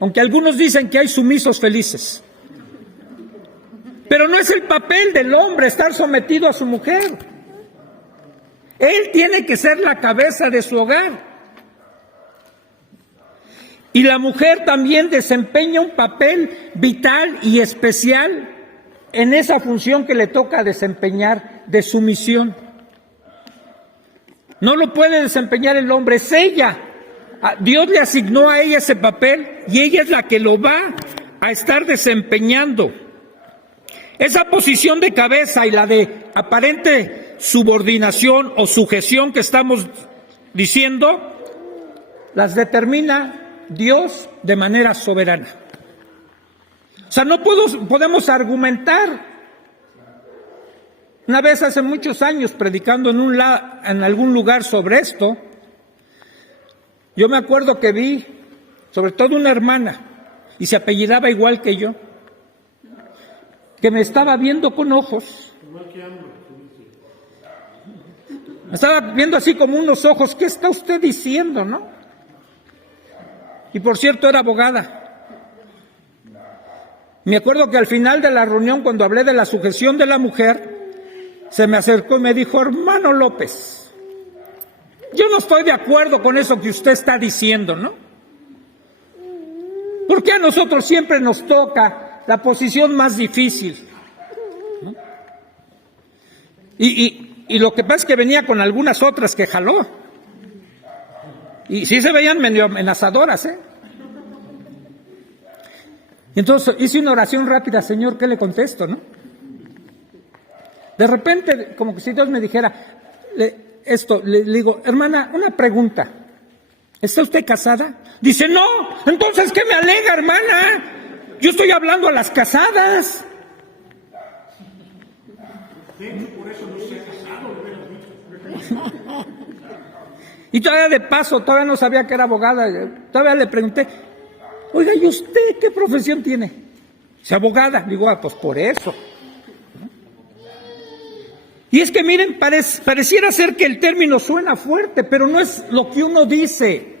aunque algunos dicen que hay sumisos felices. Pero no es el papel del hombre estar sometido a su mujer. Él tiene que ser la cabeza de su hogar. Y la mujer también desempeña un papel vital y especial en esa función que le toca desempeñar de sumisión. No lo puede desempeñar el hombre, es ella. Dios le asignó a ella ese papel y ella es la que lo va a estar desempeñando. Esa posición de cabeza y la de aparente subordinación o sujeción que estamos diciendo, las determina Dios de manera soberana. O sea, no podemos argumentar. Una vez hace muchos años, predicando en algún lugar sobre esto, yo me acuerdo que vi, sobre todo una hermana, y se apellidaba igual que yo, que me estaba viendo con ojos. Me estaba viendo así como unos ojos. ¿Qué está usted diciendo, no? Y por cierto, era abogada. Me acuerdo que al final de la reunión, cuando hablé de la sujeción de la mujer, se me acercó y me dijo: hermano López, yo no estoy de acuerdo con eso que usted está diciendo, ¿no? Porque a nosotros siempre nos toca la posición más difícil, ¿no? Y lo que pasa es que venía con algunas otras que jaló. Y sí se veían medio amenazadoras, ¿eh? Entonces hice una oración rápida: Señor, ¿qué le contesto, no? De repente, como que si Dios me dijera le digo: hermana, una pregunta, ¿está usted casada? Dice: no. Entonces, ¿qué me alega, hermana? Yo estoy hablando a las casadas. Por eso no se ha casado. Y todavía de paso, todavía no sabía que era abogada, todavía le pregunté: oiga, ¿y usted qué profesión tiene? Dice: abogada. Digo: pues por eso. Y es que miren, pareciera ser que el término suena fuerte, pero no es lo que uno dice.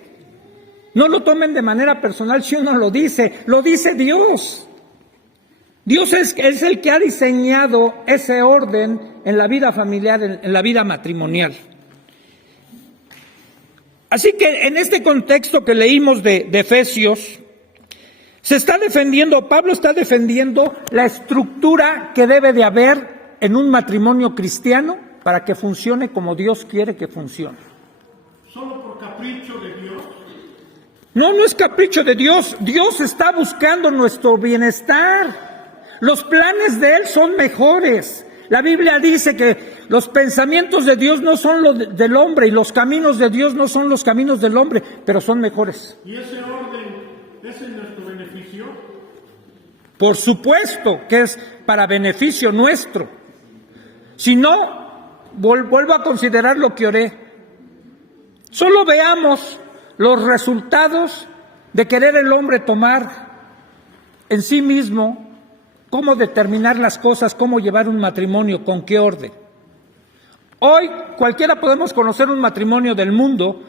No lo tomen de manera personal si uno lo dice Dios. Dios es el que ha diseñado ese orden en la vida familiar, en la vida matrimonial. Así que en este contexto que leímos de Efesios, Pablo está defendiendo la estructura que debe de haber en un matrimonio cristiano para que funcione como Dios quiere que funcione. ¿Solo por capricho de Dios? No, no es capricho de Dios. Dios está buscando nuestro bienestar. Los planes de Él son mejores. La Biblia dice que los pensamientos de Dios no son los del hombre y los caminos de Dios no son los caminos del hombre, pero son mejores. ¿Y ese orden es en nuestro beneficio? Por supuesto que es para beneficio nuestro. Si no, vuelvo a considerar lo que oré. Solo veamos los resultados de querer el hombre tomar en sí mismo cómo determinar las cosas, cómo llevar un matrimonio, con qué orden. Hoy cualquiera podemos conocer un matrimonio del mundo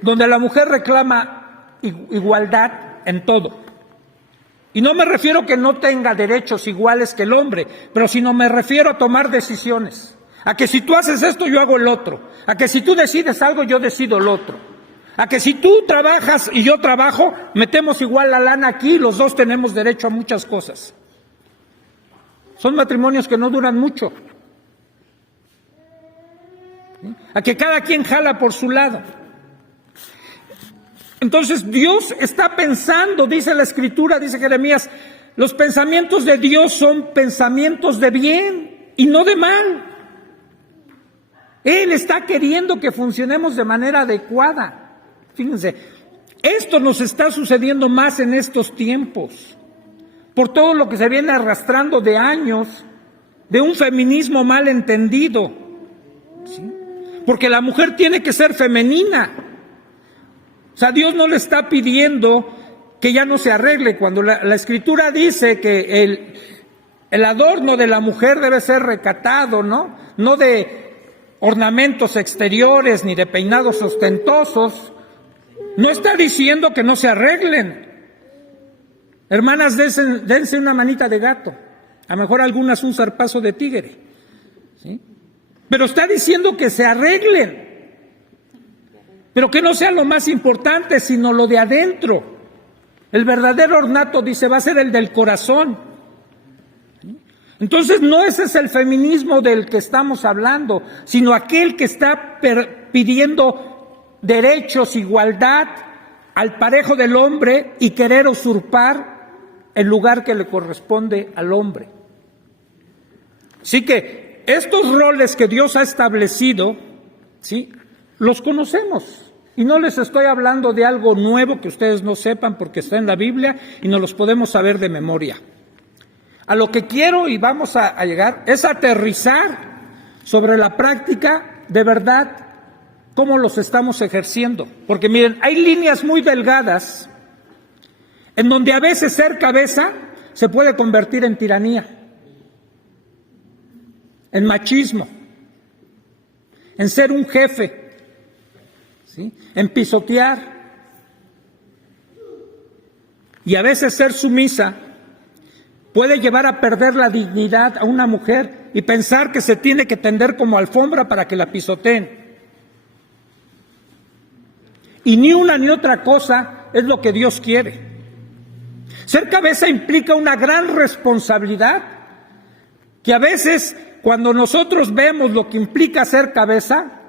donde la mujer reclama igualdad en todo. Y no me refiero que no tenga derechos iguales que el hombre, pero sino me refiero a tomar decisiones. A que si tú haces esto, yo hago el otro. A que si tú decides algo, yo decido el otro. A que si tú trabajas y yo trabajo, metemos igual la lana aquí y los dos tenemos derecho a muchas cosas. Son matrimonios que no duran mucho. A que cada quien jala por su lado. Entonces Dios está pensando, dice la Escritura, dice Jeremías, los pensamientos de Dios son pensamientos de bien y no de mal. Él está queriendo que funcionemos de manera adecuada. Fíjense, esto nos está sucediendo más en estos tiempos, por todo lo que se viene arrastrando de años, de un feminismo mal entendido, ¿sí? Porque la mujer tiene que ser femenina. O sea, Dios no le está pidiendo que ya no se arregle. Cuando la Escritura dice que el adorno de la mujer debe ser recatado, ¿no? No de ornamentos exteriores ni de peinados ostentosos. No está diciendo que no se arreglen. Hermanas, dense una manita de gato. A lo mejor algunas un zarpazo de tigre, ¿sí? Pero está diciendo que se arreglen. Pero que no sea lo más importante, sino lo de adentro. El verdadero ornato, dice, va a ser el del corazón. Entonces, no ese es el feminismo del que estamos hablando, sino aquel que está pidiendo derechos, igualdad al parejo del hombre y querer usurpar el lugar que le corresponde al hombre. Así que estos roles que Dios ha establecido, ¿sí?, los conocemos. Y no les estoy hablando de algo nuevo que ustedes no sepan porque está en la Biblia y nos los podemos saber de memoria. A lo que quiero y vamos a llegar es aterrizar sobre la práctica de verdad cómo los estamos ejerciendo. Porque miren, hay líneas muy delgadas en donde a veces ser cabeza se puede convertir en tiranía, en machismo, en ser un jefe, ¿sí?, en pisotear. Y a veces ser sumisa puede llevar a perder la dignidad a una mujer y pensar que se tiene que tender como alfombra para que la pisoteen. Y ni una ni otra cosa es lo que Dios quiere. Ser cabeza implica una gran responsabilidad que a veces cuando nosotros vemos lo que implica ser cabeza,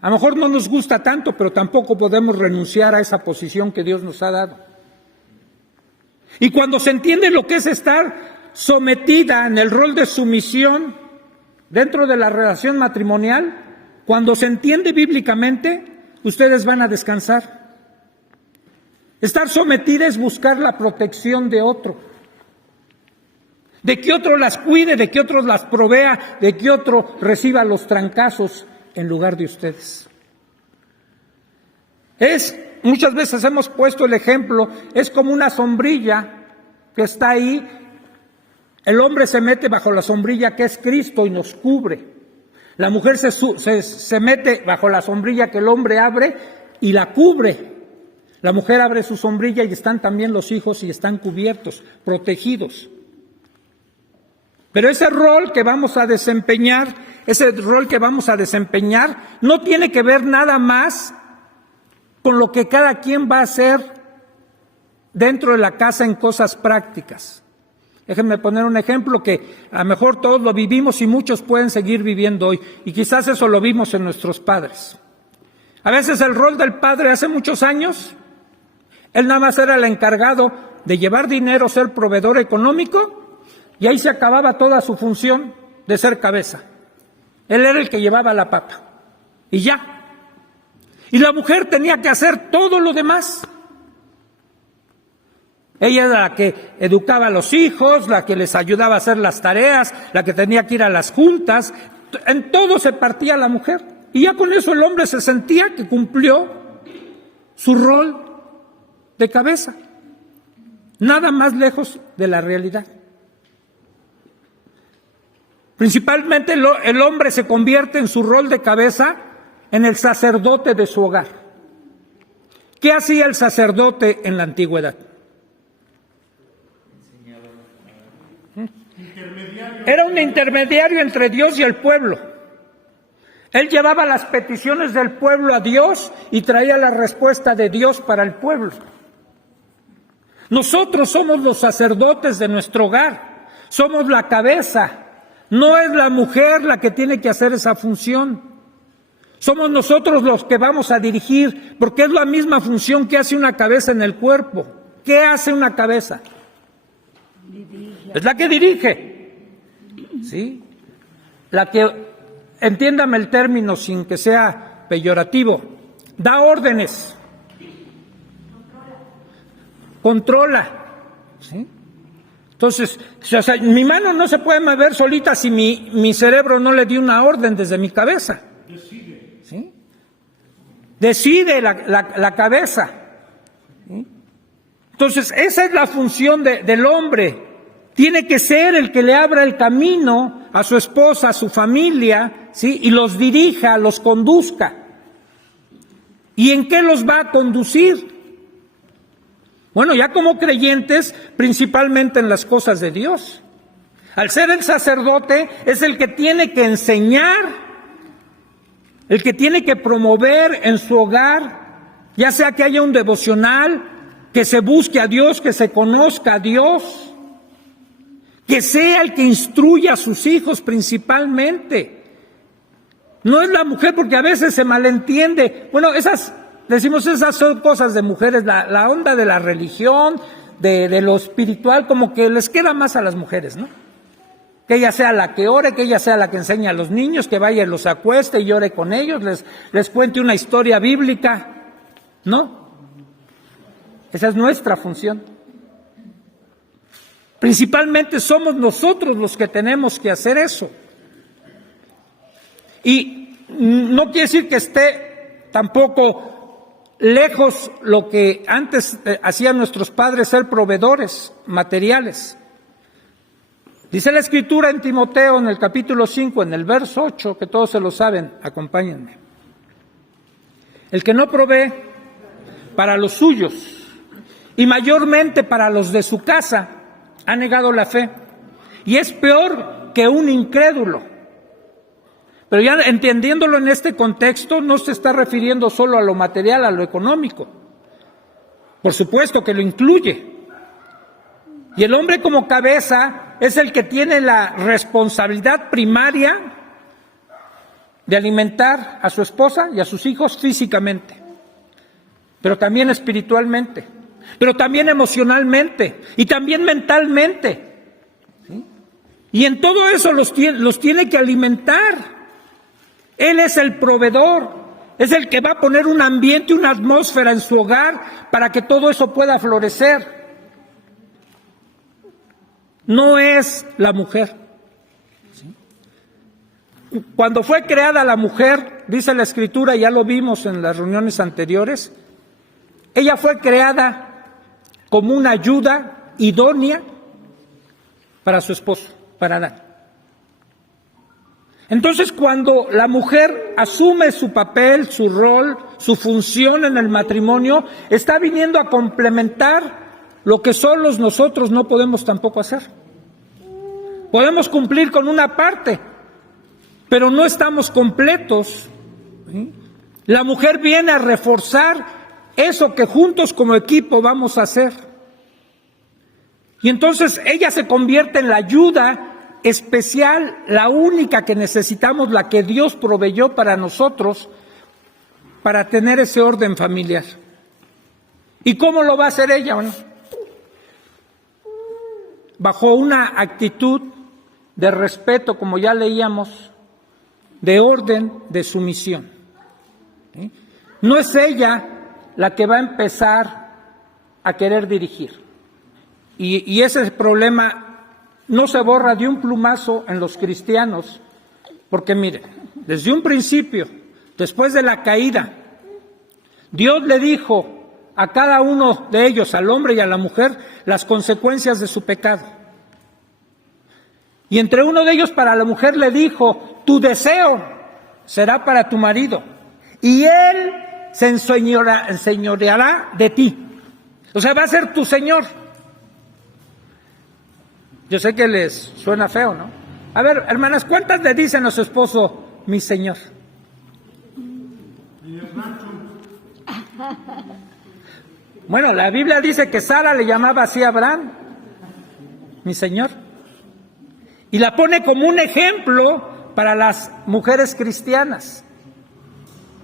a lo mejor no nos gusta tanto, pero tampoco podemos renunciar a esa posición que Dios nos ha dado. Y cuando se entiende lo que es estar sometida en el rol de sumisión dentro de la relación matrimonial, cuando se entiende bíblicamente, ustedes van a descansar. Estar sometida es buscar la protección de otro, de que otro las cuide, de que otro las provea, de que otro reciba los trancazos en lugar de ustedes. Muchas veces hemos puesto el ejemplo, es como una sombrilla que está ahí, el hombre se mete bajo la sombrilla que es Cristo y nos cubre. La mujer se mete bajo la sombrilla que el hombre abre y la cubre. La mujer abre su sombrilla y están también los hijos y están cubiertos, protegidos. Pero ese rol que vamos a desempeñar, no tiene que ver nada más con lo que cada quien va a hacer dentro de la casa en cosas prácticas. Déjenme poner un ejemplo que a lo mejor todos lo vivimos y muchos pueden seguir viviendo hoy, y quizás eso lo vimos en nuestros padres. A veces el rol del padre hace muchos años, él nada más era el encargado de llevar dinero, ser proveedor económico, y ahí se acababa toda su función de ser cabeza. Él era el que llevaba la papa, y ya. Y la mujer tenía que hacer todo lo demás. Ella era la que educaba a los hijos, la que les ayudaba a hacer las tareas, la que tenía que ir a las juntas. En todo se partía la mujer. Y ya con eso el hombre se sentía que cumplió su rol de cabeza. Nada más lejos de la realidad. Principalmente el hombre se convierte en su rol de cabeza en el sacerdote de su hogar. ¿Qué hacía el sacerdote en la antigüedad? Era un intermediario entre Dios y el pueblo. Él llevaba las peticiones del pueblo a Dios y traía la respuesta de Dios para el pueblo. Nosotros somos los sacerdotes de nuestro hogar, somos la cabeza. No es la mujer la que tiene que hacer esa función. Somos nosotros los que vamos a dirigir, porque es la misma función que hace una cabeza en el cuerpo. ¿Qué hace una cabeza? Es la que dirige. ¿Sí? La que, entiéndame el término sin que sea peyorativo, da órdenes. Controla. ¿Sí? Entonces, o sea, mi mano no se puede mover solita si mi cerebro no le dio una orden desde mi cabeza. Decide. ¿Sí? Decide la cabeza. ¿Sí? Entonces, esa es la función del hombre. Tiene que ser el que le abra el camino a su esposa, a su familia, ¿sí? Y los dirija, los conduzca. ¿Y en qué los va a conducir? Bueno, ya como creyentes, principalmente en las cosas de Dios. Al ser el sacerdote, es el que tiene que enseñar, el que tiene que promover en su hogar, ya sea que haya un devocional, que se busque a Dios, que se conozca a Dios, que sea el que instruya a sus hijos principalmente. No es la mujer, porque a veces se malentiende. Bueno, decimos esas son cosas de mujeres, la onda de la religión, de lo espiritual, como que les queda más a las mujeres, ¿no? Que ella sea la que ore, que ella sea la que enseñe a los niños, que vaya y los acueste y llore con ellos, les cuente una historia bíblica. No, esa es nuestra función. Principalmente somos nosotros los que tenemos que hacer eso. Y no quiere decir que esté tampoco lejos lo que antes hacían nuestros padres, ser proveedores materiales. Dice la Escritura en Timoteo, en el capítulo 5, en el verso 8, que todos se lo saben, acompáñenme. El que no provee para los suyos, y mayormente para los de su casa, ha negado la fe, y es peor que un incrédulo. Pero ya entendiéndolo en este contexto, no se está refiriendo solo a lo material, a lo económico. Por supuesto que lo incluye. Y el hombre como cabeza es el que tiene la responsabilidad primaria de alimentar a su esposa y a sus hijos físicamente, pero también espiritualmente, pero también emocionalmente y también mentalmente. ¿Sí? Y en todo eso los tiene que alimentar. Él es el proveedor, es el que va a poner un ambiente, una atmósfera en su hogar para que todo eso pueda florecer. No es la mujer. ¿Sí? Cuando fue creada la mujer, dice la Escritura, ya lo vimos en las reuniones anteriores, ella fue creada como una ayuda idónea para su esposo, para Adán. Entonces, cuando la mujer asume su papel, su rol, su función en el matrimonio, está viniendo a complementar lo que solos nosotros no podemos tampoco hacer. Podemos cumplir con una parte, pero no estamos completos. ¿Sí? La mujer viene a reforzar eso que juntos como equipo vamos a hacer. Y entonces ella se convierte en la ayuda especial, la única que necesitamos, la que Dios proveyó para nosotros, para tener ese orden familiar. ¿Y cómo lo va a hacer ella? Bueno, bajo una actitud de respeto, como ya leíamos, de orden, de sumisión. ¿Sí? No es ella la que va a empezar a querer dirigir. Y ese problema no se borra de un plumazo en los cristianos, porque miren, desde un principio, después de la caída, Dios le dijo a cada uno de ellos, al hombre y a la mujer, las consecuencias de su pecado. Y entre uno de ellos para la mujer le dijo, tu deseo será para tu marido, y él se enseñoreará de ti. O sea, va a ser tu señor. Yo sé que les suena feo, ¿no? A ver, hermanas, ¿cuántas le dicen a su esposo, mi señor? Bueno, la Biblia dice que Sara le llamaba así a Abraham, mi señor. Y la pone como un ejemplo para las mujeres cristianas.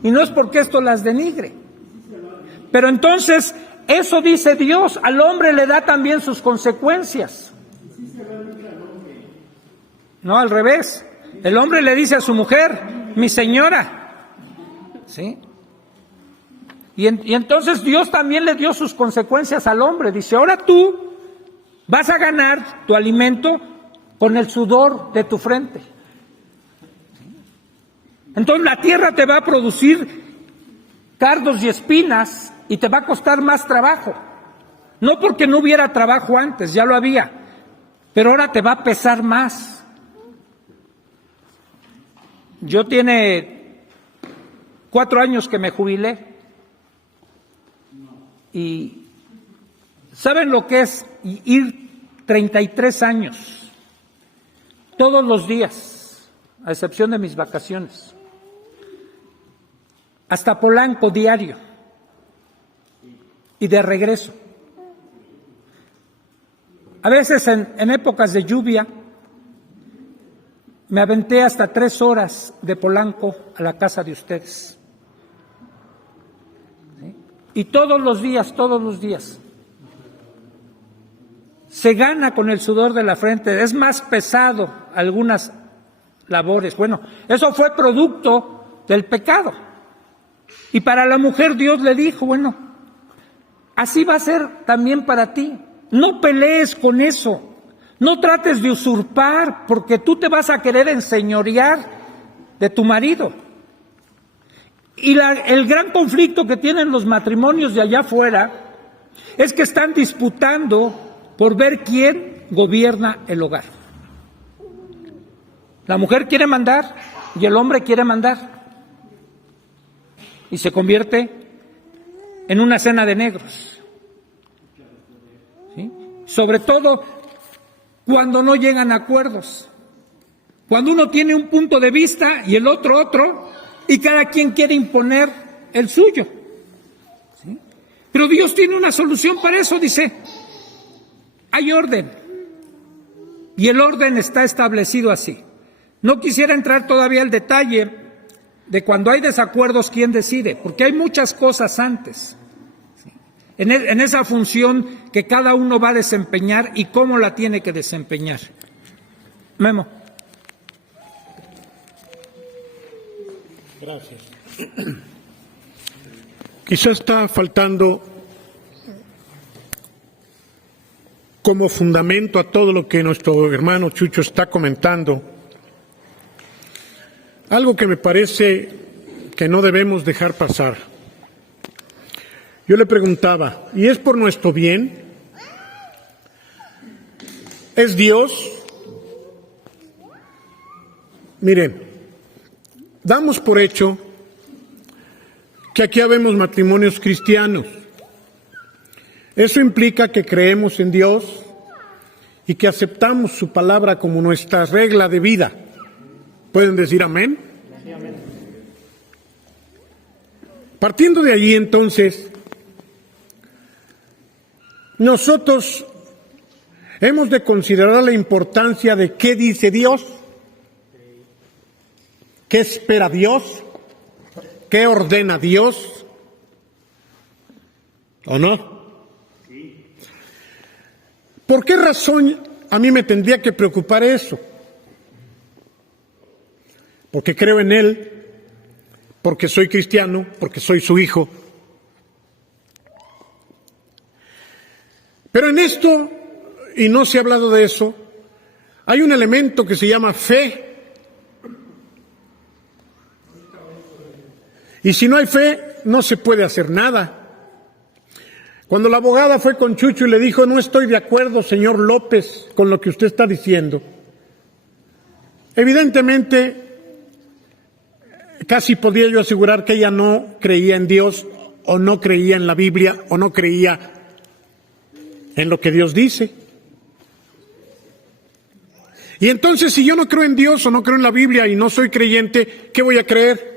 Y no es porque esto las denigre. Pero entonces, eso dice Dios, al hombre le da también sus consecuencias. No, al revés. El hombre le dice a su mujer, mi señora. ¿Sí? Y entonces Dios también le dio sus consecuencias al hombre. Dice, ahora tú vas a ganar tu alimento con el sudor de tu frente. Entonces la tierra te va a producir cardos y espinas y te va a costar más trabajo. No porque no hubiera trabajo antes, ya lo había, pero ahora te va a pesar más. Yo tiene 4 años que me jubilé y ¿saben lo que es ir 33 años todos los días, a excepción de mis vacaciones, hasta Polanco diario y de regreso? A veces en épocas de lluvia me aventé hasta 3 horas de Polanco a la casa de ustedes. ¿Sí? Y todos los días, se gana con el sudor de la frente. Es más pesado algunas labores. Bueno, eso fue producto del pecado. Y para la mujer Dios le dijo, bueno, así va a ser también para ti. No pelees con eso. No trates de usurpar, porque tú te vas a querer enseñorear de tu marido. Y el gran conflicto que tienen los matrimonios de allá afuera es que están disputando por ver quién gobierna el hogar. La mujer quiere mandar y el hombre quiere mandar. Y se convierte en una cena de negros. ¿Sí? Sobre todo cuando no llegan a acuerdos. Cuando uno tiene un punto de vista y el otro, y cada quien quiere imponer el suyo. ¿Sí? Pero Dios tiene una solución para eso, dice. Hay orden. Y el orden está establecido así. No quisiera entrar todavía al detalle de cuando hay desacuerdos, quién decide, porque hay muchas cosas antes. ¿Sí? En esa función que cada uno va a desempeñar y cómo la tiene que desempeñar. Memo. Gracias. Quizá está faltando como fundamento a todo lo que nuestro hermano Chucho está comentando, algo que me parece que no debemos dejar pasar. Yo le preguntaba, ¿y es por nuestro bien? ¿Es Dios? Miren, damos por hecho que aquí habemos matrimonios cristianos. Eso implica que creemos en Dios y que aceptamos su palabra como nuestra regla de vida. ¿Pueden decir amén? Sí, amén. Partiendo de allí, entonces, nosotros hemos de considerar la importancia de qué dice Dios, qué espera Dios, qué ordena Dios, ¿o no? ¿Por qué razón a mí me tendría que preocupar eso? Porque creo en Él, porque soy cristiano, porque soy su hijo. Pero en esto, y no se ha hablado de eso, hay un elemento que se llama fe. Y si no hay fe, no se puede hacer nada. Cuando la abogada fue con Chucho y le dijo, no estoy de acuerdo, señor López, con lo que usted está diciendo, evidentemente, casi podría yo asegurar que ella no creía en Dios, o no creía en la Biblia, o no creía en lo que Dios dice. Y entonces, si yo no creo en Dios, o no creo en la Biblia, y no soy creyente, ¿qué voy a creer?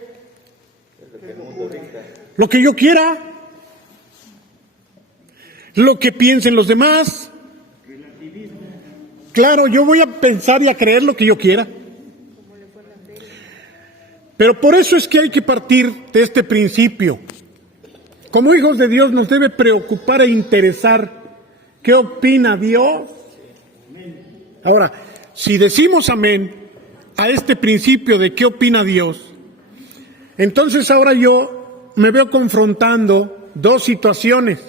Lo que yo quiera. Lo que piensen los demás. Claro, yo voy a pensar y a creer lo que yo quiera. Pero por eso es que hay que partir de este principio. Como hijos de Dios nos debe preocupar e interesar qué opina Dios. Ahora, si decimos amén a este principio de qué opina Dios, entonces ahora yo me veo confrontando dos situaciones.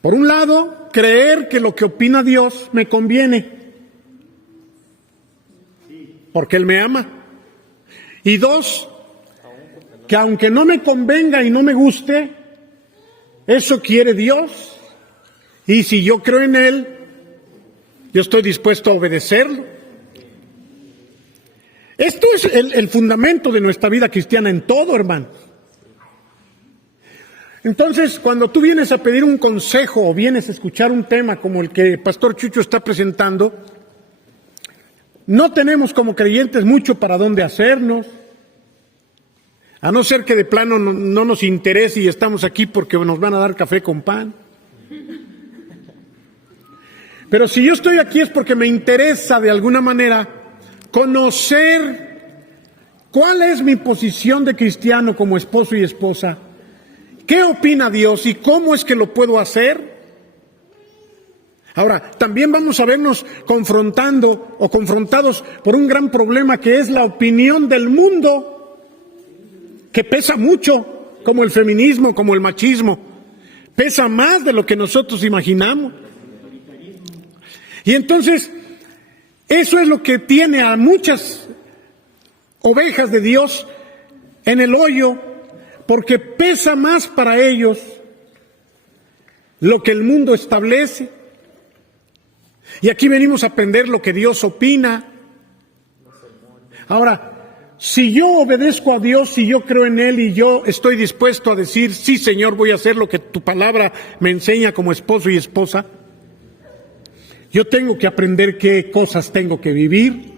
Por un lado, creer que lo que opina Dios me conviene, porque Él me ama. Y dos, que aunque no me convenga y no me guste, eso quiere Dios. Y si yo creo en Él, yo estoy dispuesto a obedecerlo. Esto es el fundamento de nuestra vida cristiana en todo, hermano. Entonces, cuando tú vienes a pedir un consejo o vienes a escuchar un tema como el que el pastor Chucho está presentando, no tenemos como creyentes mucho para dónde hacernos, a no ser que de plano no nos interese y estamos aquí porque nos van a dar café con pan. Pero si yo estoy aquí es porque me interesa de alguna manera conocer cuál es mi posición de cristiano como esposo y esposa. ¿Qué opina Dios y cómo es que lo puedo hacer? Ahora, también vamos a vernos confrontando o confrontados por un gran problema que es la opinión del mundo, que pesa mucho, como el feminismo, como el machismo. Pesa más de lo que nosotros imaginamos. Y entonces, eso es lo que tiene a muchas ovejas de Dios en el hoyo, porque pesa más para ellos lo que el mundo establece. Y aquí venimos a aprender lo que Dios opina. Ahora, si yo obedezco a Dios, si yo creo en Él y yo estoy dispuesto a decir, sí, Señor, voy a hacer lo que tu palabra me enseña como esposo y esposa, yo tengo que aprender qué cosas tengo que vivir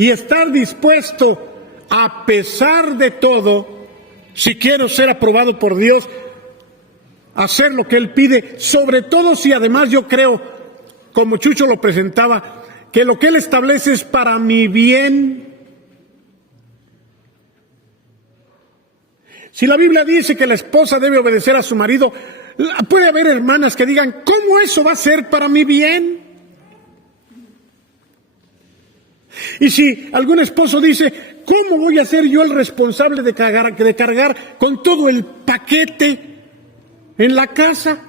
y estar dispuesto, a pesar de todo, si quiero ser aprobado por Dios, hacer lo que Él pide, sobre todo si además yo creo, como Chucho lo presentaba, que lo que Él establece es para mi bien. Si la Biblia dice que la esposa debe obedecer a su marido, puede haber hermanas que digan, ¿cómo eso va a ser para mi bien? Y si algún esposo dice, ¿cómo voy a ser yo el responsable de cargar con todo el paquete en la casa?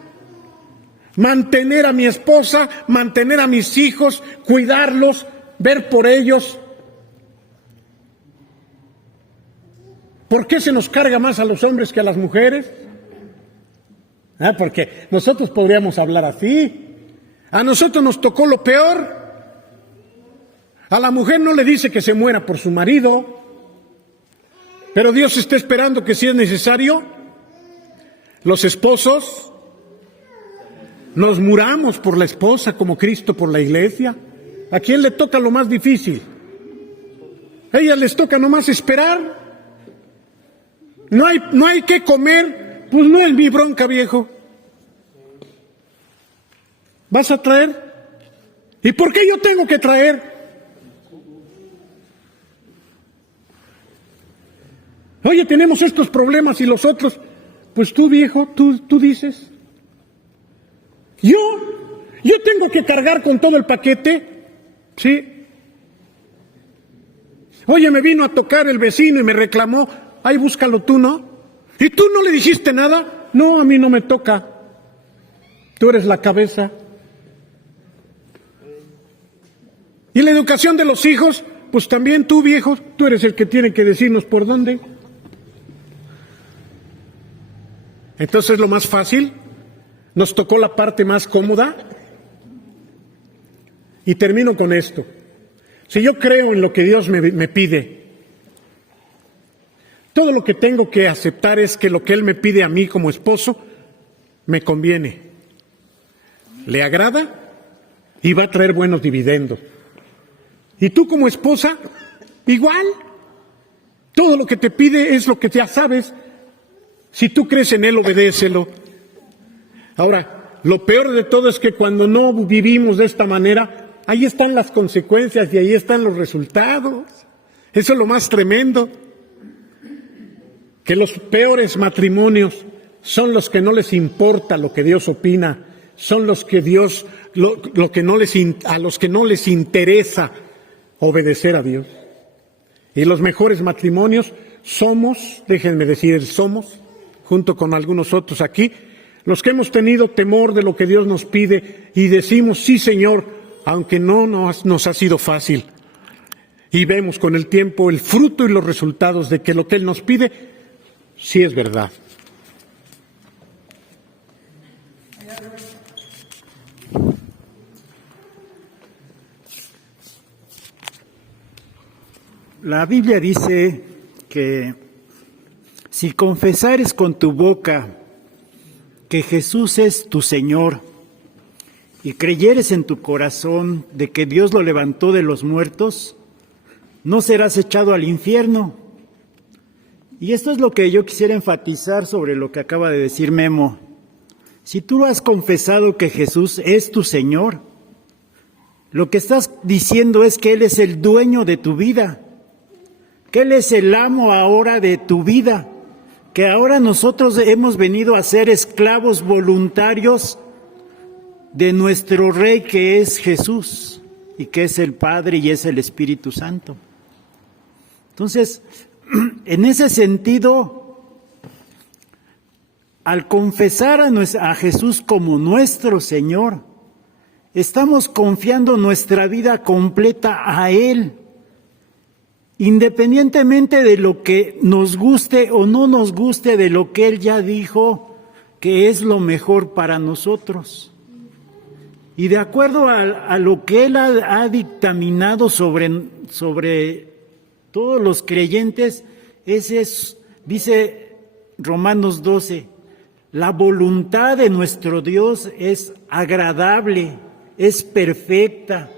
Mantener a mi esposa, mantener a mis hijos, cuidarlos, ver por ellos. ¿Por qué se nos carga más a los hombres que a las mujeres? Porque nosotros podríamos hablar así. A nosotros nos tocó lo peor. A la mujer no le dice que se muera por su marido, pero Dios está esperando que si es necesario, los esposos nos muramos por la esposa como Cristo por la iglesia. ¿A quién le toca lo más difícil? A ellas les toca nomás esperar. No hay que comer, pues no es mi bronca, viejo. ¿Vas a traer? ¿Y por qué yo tengo que traer? Oye, tenemos estos problemas y los otros. Pues tú, viejo, tú dices. Yo tengo que cargar con todo el paquete. Sí. Oye, me vino a tocar el vecino y me reclamó. Ay, búscalo tú, ¿no? ¿Y tú no le dijiste nada? No, a mí no me toca. Tú eres la cabeza. Y la educación de los hijos, pues también tú, viejo, tú eres el que tiene que decirnos por dónde. Entonces, lo más fácil, nos tocó la parte más cómoda. Y termino con esto. Si yo creo en lo que Dios me pide, todo lo que tengo que aceptar es que lo que Él me pide a mí como esposo me conviene, le agrada y va a traer buenos dividendos. Y tú como esposa, igual, todo lo que te pide es lo que ya sabes. Si tú crees en Él, obedécelo. Ahora, lo peor de todo es que cuando no vivimos de esta manera, ahí están las consecuencias y ahí están los resultados. Eso es lo más tremendo. Que los peores matrimonios son los que no les importa lo que Dios opina, son los que a los que no les interesa obedecer a Dios. Y los mejores matrimonios somos, déjenme decir, junto con algunos otros aquí, los que hemos tenido temor de lo que Dios nos pide y decimos, sí, Señor, aunque no nos ha sido fácil. Y vemos con el tiempo el fruto y los resultados de que lo que Él nos pide sí es verdad. La Biblia dice que si confesares con tu boca que Jesús es tu Señor y creyeres en tu corazón de que Dios lo levantó de los muertos, no serás echado al infierno. Y esto es lo que yo quisiera enfatizar sobre lo que acaba de decir Memo. Si tú has confesado que Jesús es tu Señor, lo que estás diciendo es que Él es el dueño de tu vida, que Él es el amo ahora de tu vida, que ahora nosotros hemos venido a ser esclavos voluntarios de nuestro Rey que es Jesús y que es el Padre y es el Espíritu Santo. Entonces, en ese sentido, al confesar a Jesús como nuestro Señor, estamos confiando nuestra vida completa a Él, independientemente de lo que nos guste o no nos guste de lo que Él ya dijo que es lo mejor para nosotros. Y de acuerdo a lo que Él ha dictaminado sobre todos los creyentes, ese es, dice Romanos 12, la voluntad de nuestro Dios es agradable, es perfecta,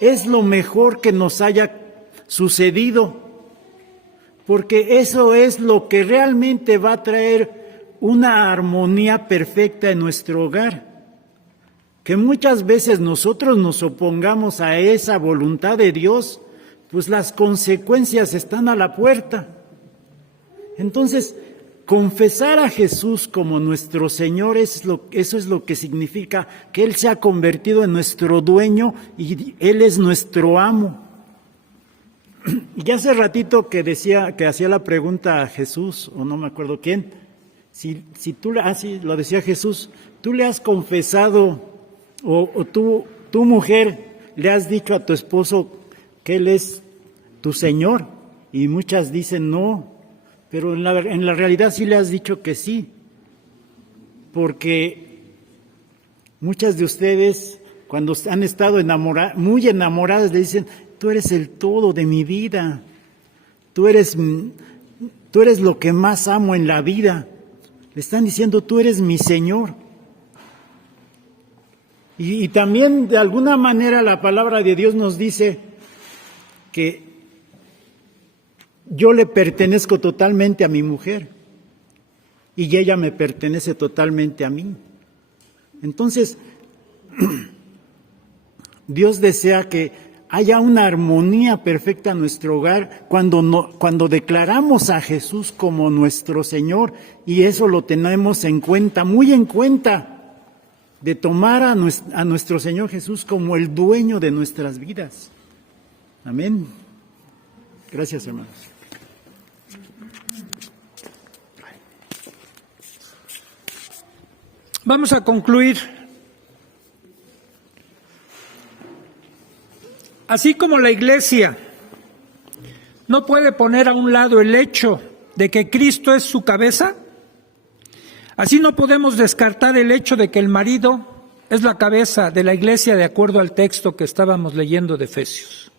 es lo mejor que nos haya sucedido, porque eso es lo que realmente va a traer una armonía perfecta en nuestro hogar. Que muchas veces nosotros nos opongamos a esa voluntad de Dios, pues las consecuencias están a la puerta. Entonces, confesar a Jesús como nuestro Señor, eso es lo que significa que Él se ha convertido en nuestro dueño y Él es nuestro amo. Y hace ratito que hacía la pregunta a Jesús, o no me acuerdo quién, si tú, sí, lo decía Jesús, tú le has confesado, o tu mujer le has dicho a tu esposo que Él es tu Señor, y muchas dicen no, pero en la realidad sí le has dicho que sí, porque muchas de ustedes cuando han estado muy enamoradas le dicen, tú eres el todo de mi vida, tú eres lo que más amo en la vida, le están diciendo tú eres mi Señor. Y también de alguna manera la palabra de Dios nos dice que yo le pertenezco totalmente a mi mujer y ella me pertenece totalmente a mí. Entonces, Dios desea que haya una armonía perfecta en nuestro hogar cuando declaramos a Jesús como nuestro Señor, y eso lo tenemos en cuenta, muy en cuenta, de tomar a nuestro Señor Jesús como el dueño de nuestras vidas. Amén. Gracias, hermanos. Vamos a concluir. Así como la Iglesia no puede poner a un lado el hecho de que Cristo es su cabeza, así no podemos descartar el hecho de que el marido es la cabeza de la Iglesia de acuerdo al texto que estábamos leyendo de Efesios.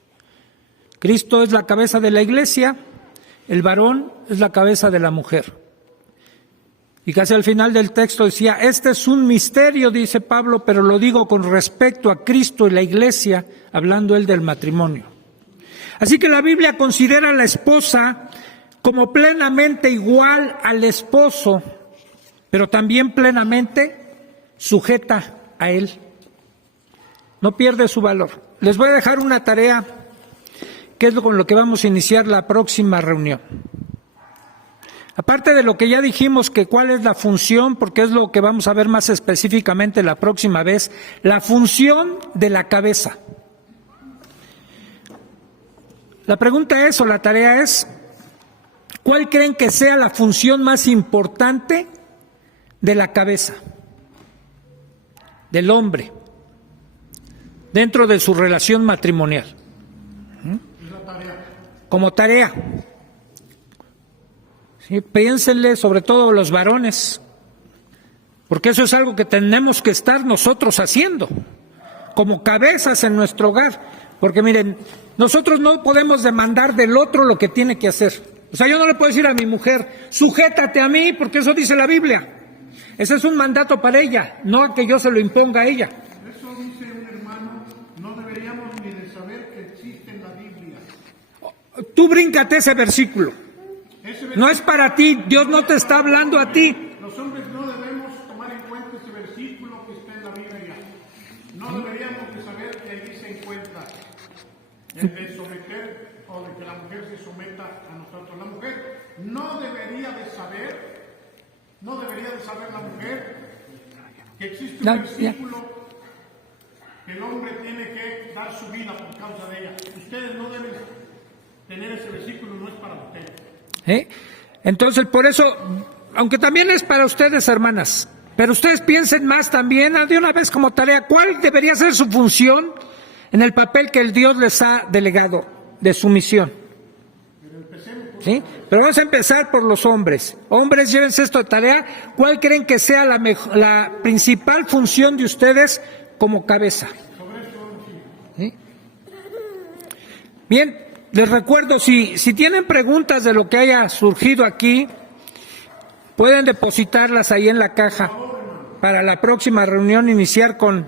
Cristo es la cabeza de la Iglesia, el varón es la cabeza de la mujer. Y casi al final del texto decía, este es un misterio, dice Pablo, pero lo digo con respecto a Cristo y la Iglesia, hablando él del matrimonio. Así que la Biblia considera a la esposa como plenamente igual al esposo, pero también plenamente sujeta a él. No pierde su valor. Les voy a dejar una tarea, que es con lo que vamos a iniciar la próxima reunión. Aparte de lo que ya dijimos, que cuál es la función, porque es lo que vamos a ver más específicamente la próxima vez, la función de la cabeza. La pregunta es, o la tarea es, ¿cuál creen que sea la función más importante de la cabeza, del hombre, dentro de su relación matrimonial? Como tarea. Sí, piénsenle, sobre todo los varones, porque eso es algo que tenemos que estar nosotros haciendo, como cabezas en nuestro hogar, porque miren, nosotros no podemos demandar del otro lo que tiene que hacer. O sea, yo no le puedo decir a mi mujer, sujétate a mí, porque eso dice la Biblia. Ese es un mandato para ella, no que yo se lo imponga a ella. Eso dice un hermano, no deberíamos ni de saber que existe en la Biblia. Tú bríncate ese versículo. No es para ti, Dios no te está hablando a ti. Los hombres no debemos tomar en cuenta ese versículo que está en la Biblia. No deberíamos de saber que ahí se encuentra el de someter o de que la mujer se someta a nosotros. La mujer no debería de saber la mujer que existe un versículo que el hombre tiene que dar su vida por causa de ella. Ustedes no deben tener ese versículo, no es para ustedes. Entonces, por eso, aunque también es para ustedes, hermanas, pero ustedes piensen más también, de una vez como tarea, ¿cuál debería ser su función en el papel que el Dios les ha delegado de su misión? ¿Sí? Pero vamos a empezar por los hombres. Hombres, llévense esto de tarea. ¿Cuál creen que sea la principal función de ustedes como cabeza? ¿Sí? Bien. Les recuerdo, si tienen preguntas de lo que haya surgido aquí, pueden depositarlas ahí en la caja para la próxima reunión iniciar con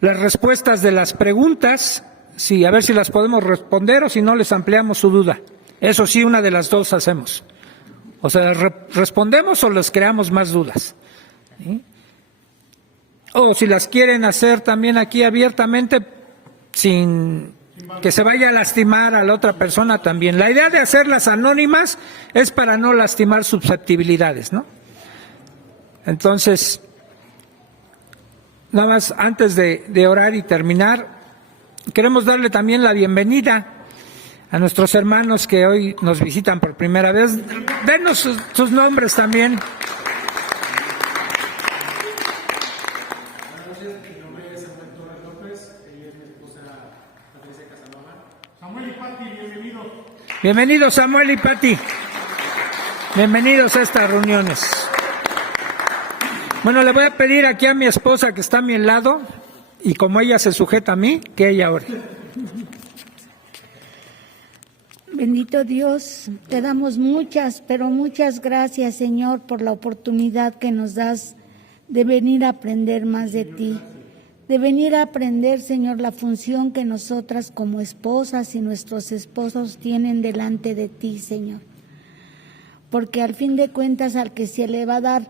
las respuestas de las preguntas. Sí, a ver si las podemos responder o si no les ampliamos su duda. Eso sí, una de las dos hacemos. O sea, respondemos o les creamos más dudas. ¿Sí? O si las quieren hacer también aquí abiertamente, sin que se vaya a lastimar a la otra persona también. La idea de hacerlas anónimas es para no lastimar susceptibilidades, ¿no? Entonces, nada más antes de orar y terminar, queremos darle también la bienvenida a nuestros hermanos que hoy nos visitan por primera vez. Denos sus nombres también. Bienvenidos Samuel y Pati. Bienvenidos a estas reuniones. Bueno, le voy a pedir aquí a mi esposa que está a mi lado, y como ella se sujeta a mí, que ella ore. Bendito Dios, te damos muchas, pero muchas gracias, Señor, por la oportunidad que nos das de venir a aprender más de ti, de venir a aprender, Señor, la función que nosotras como esposas y nuestros esposos tienen delante de ti, Señor. Porque al fin de cuentas, al que se le va a dar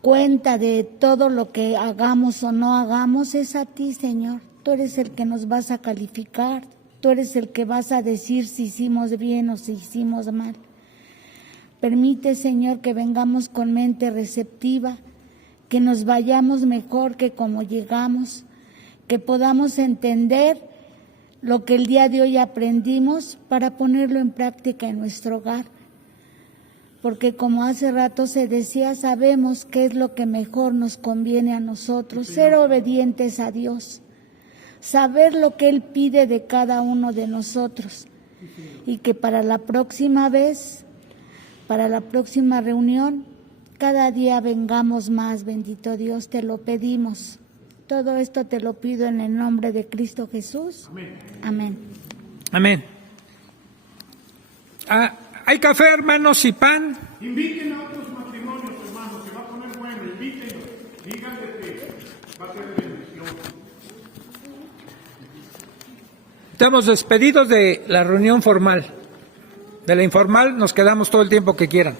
cuenta de todo lo que hagamos o no hagamos es a ti, Señor. Tú eres el que nos vas a calificar, tú eres el que vas a decir si hicimos bien o si hicimos mal. Permite, Señor, que vengamos con mente receptiva, que nos vayamos mejor que como llegamos, que podamos entender lo que el día de hoy aprendimos para ponerlo en práctica en nuestro hogar. Porque como hace rato se decía, sabemos qué es lo que mejor nos conviene a nosotros, ser obedientes a Dios, saber lo que Él pide de cada uno de nosotros y que para la próxima vez, para la próxima reunión, cada día vengamos más, bendito Dios, te lo pedimos. Todo esto te lo pido en el nombre de Cristo Jesús. Amén. Amén. Amén. Hay café, hermanos, y pan. Inviten a otros matrimonios, hermanos, se va a poner bueno, invítenlos. Díganle que va a ser de bendición. Estamos despedidos de la reunión formal. De la informal nos quedamos todo el tiempo que quieran.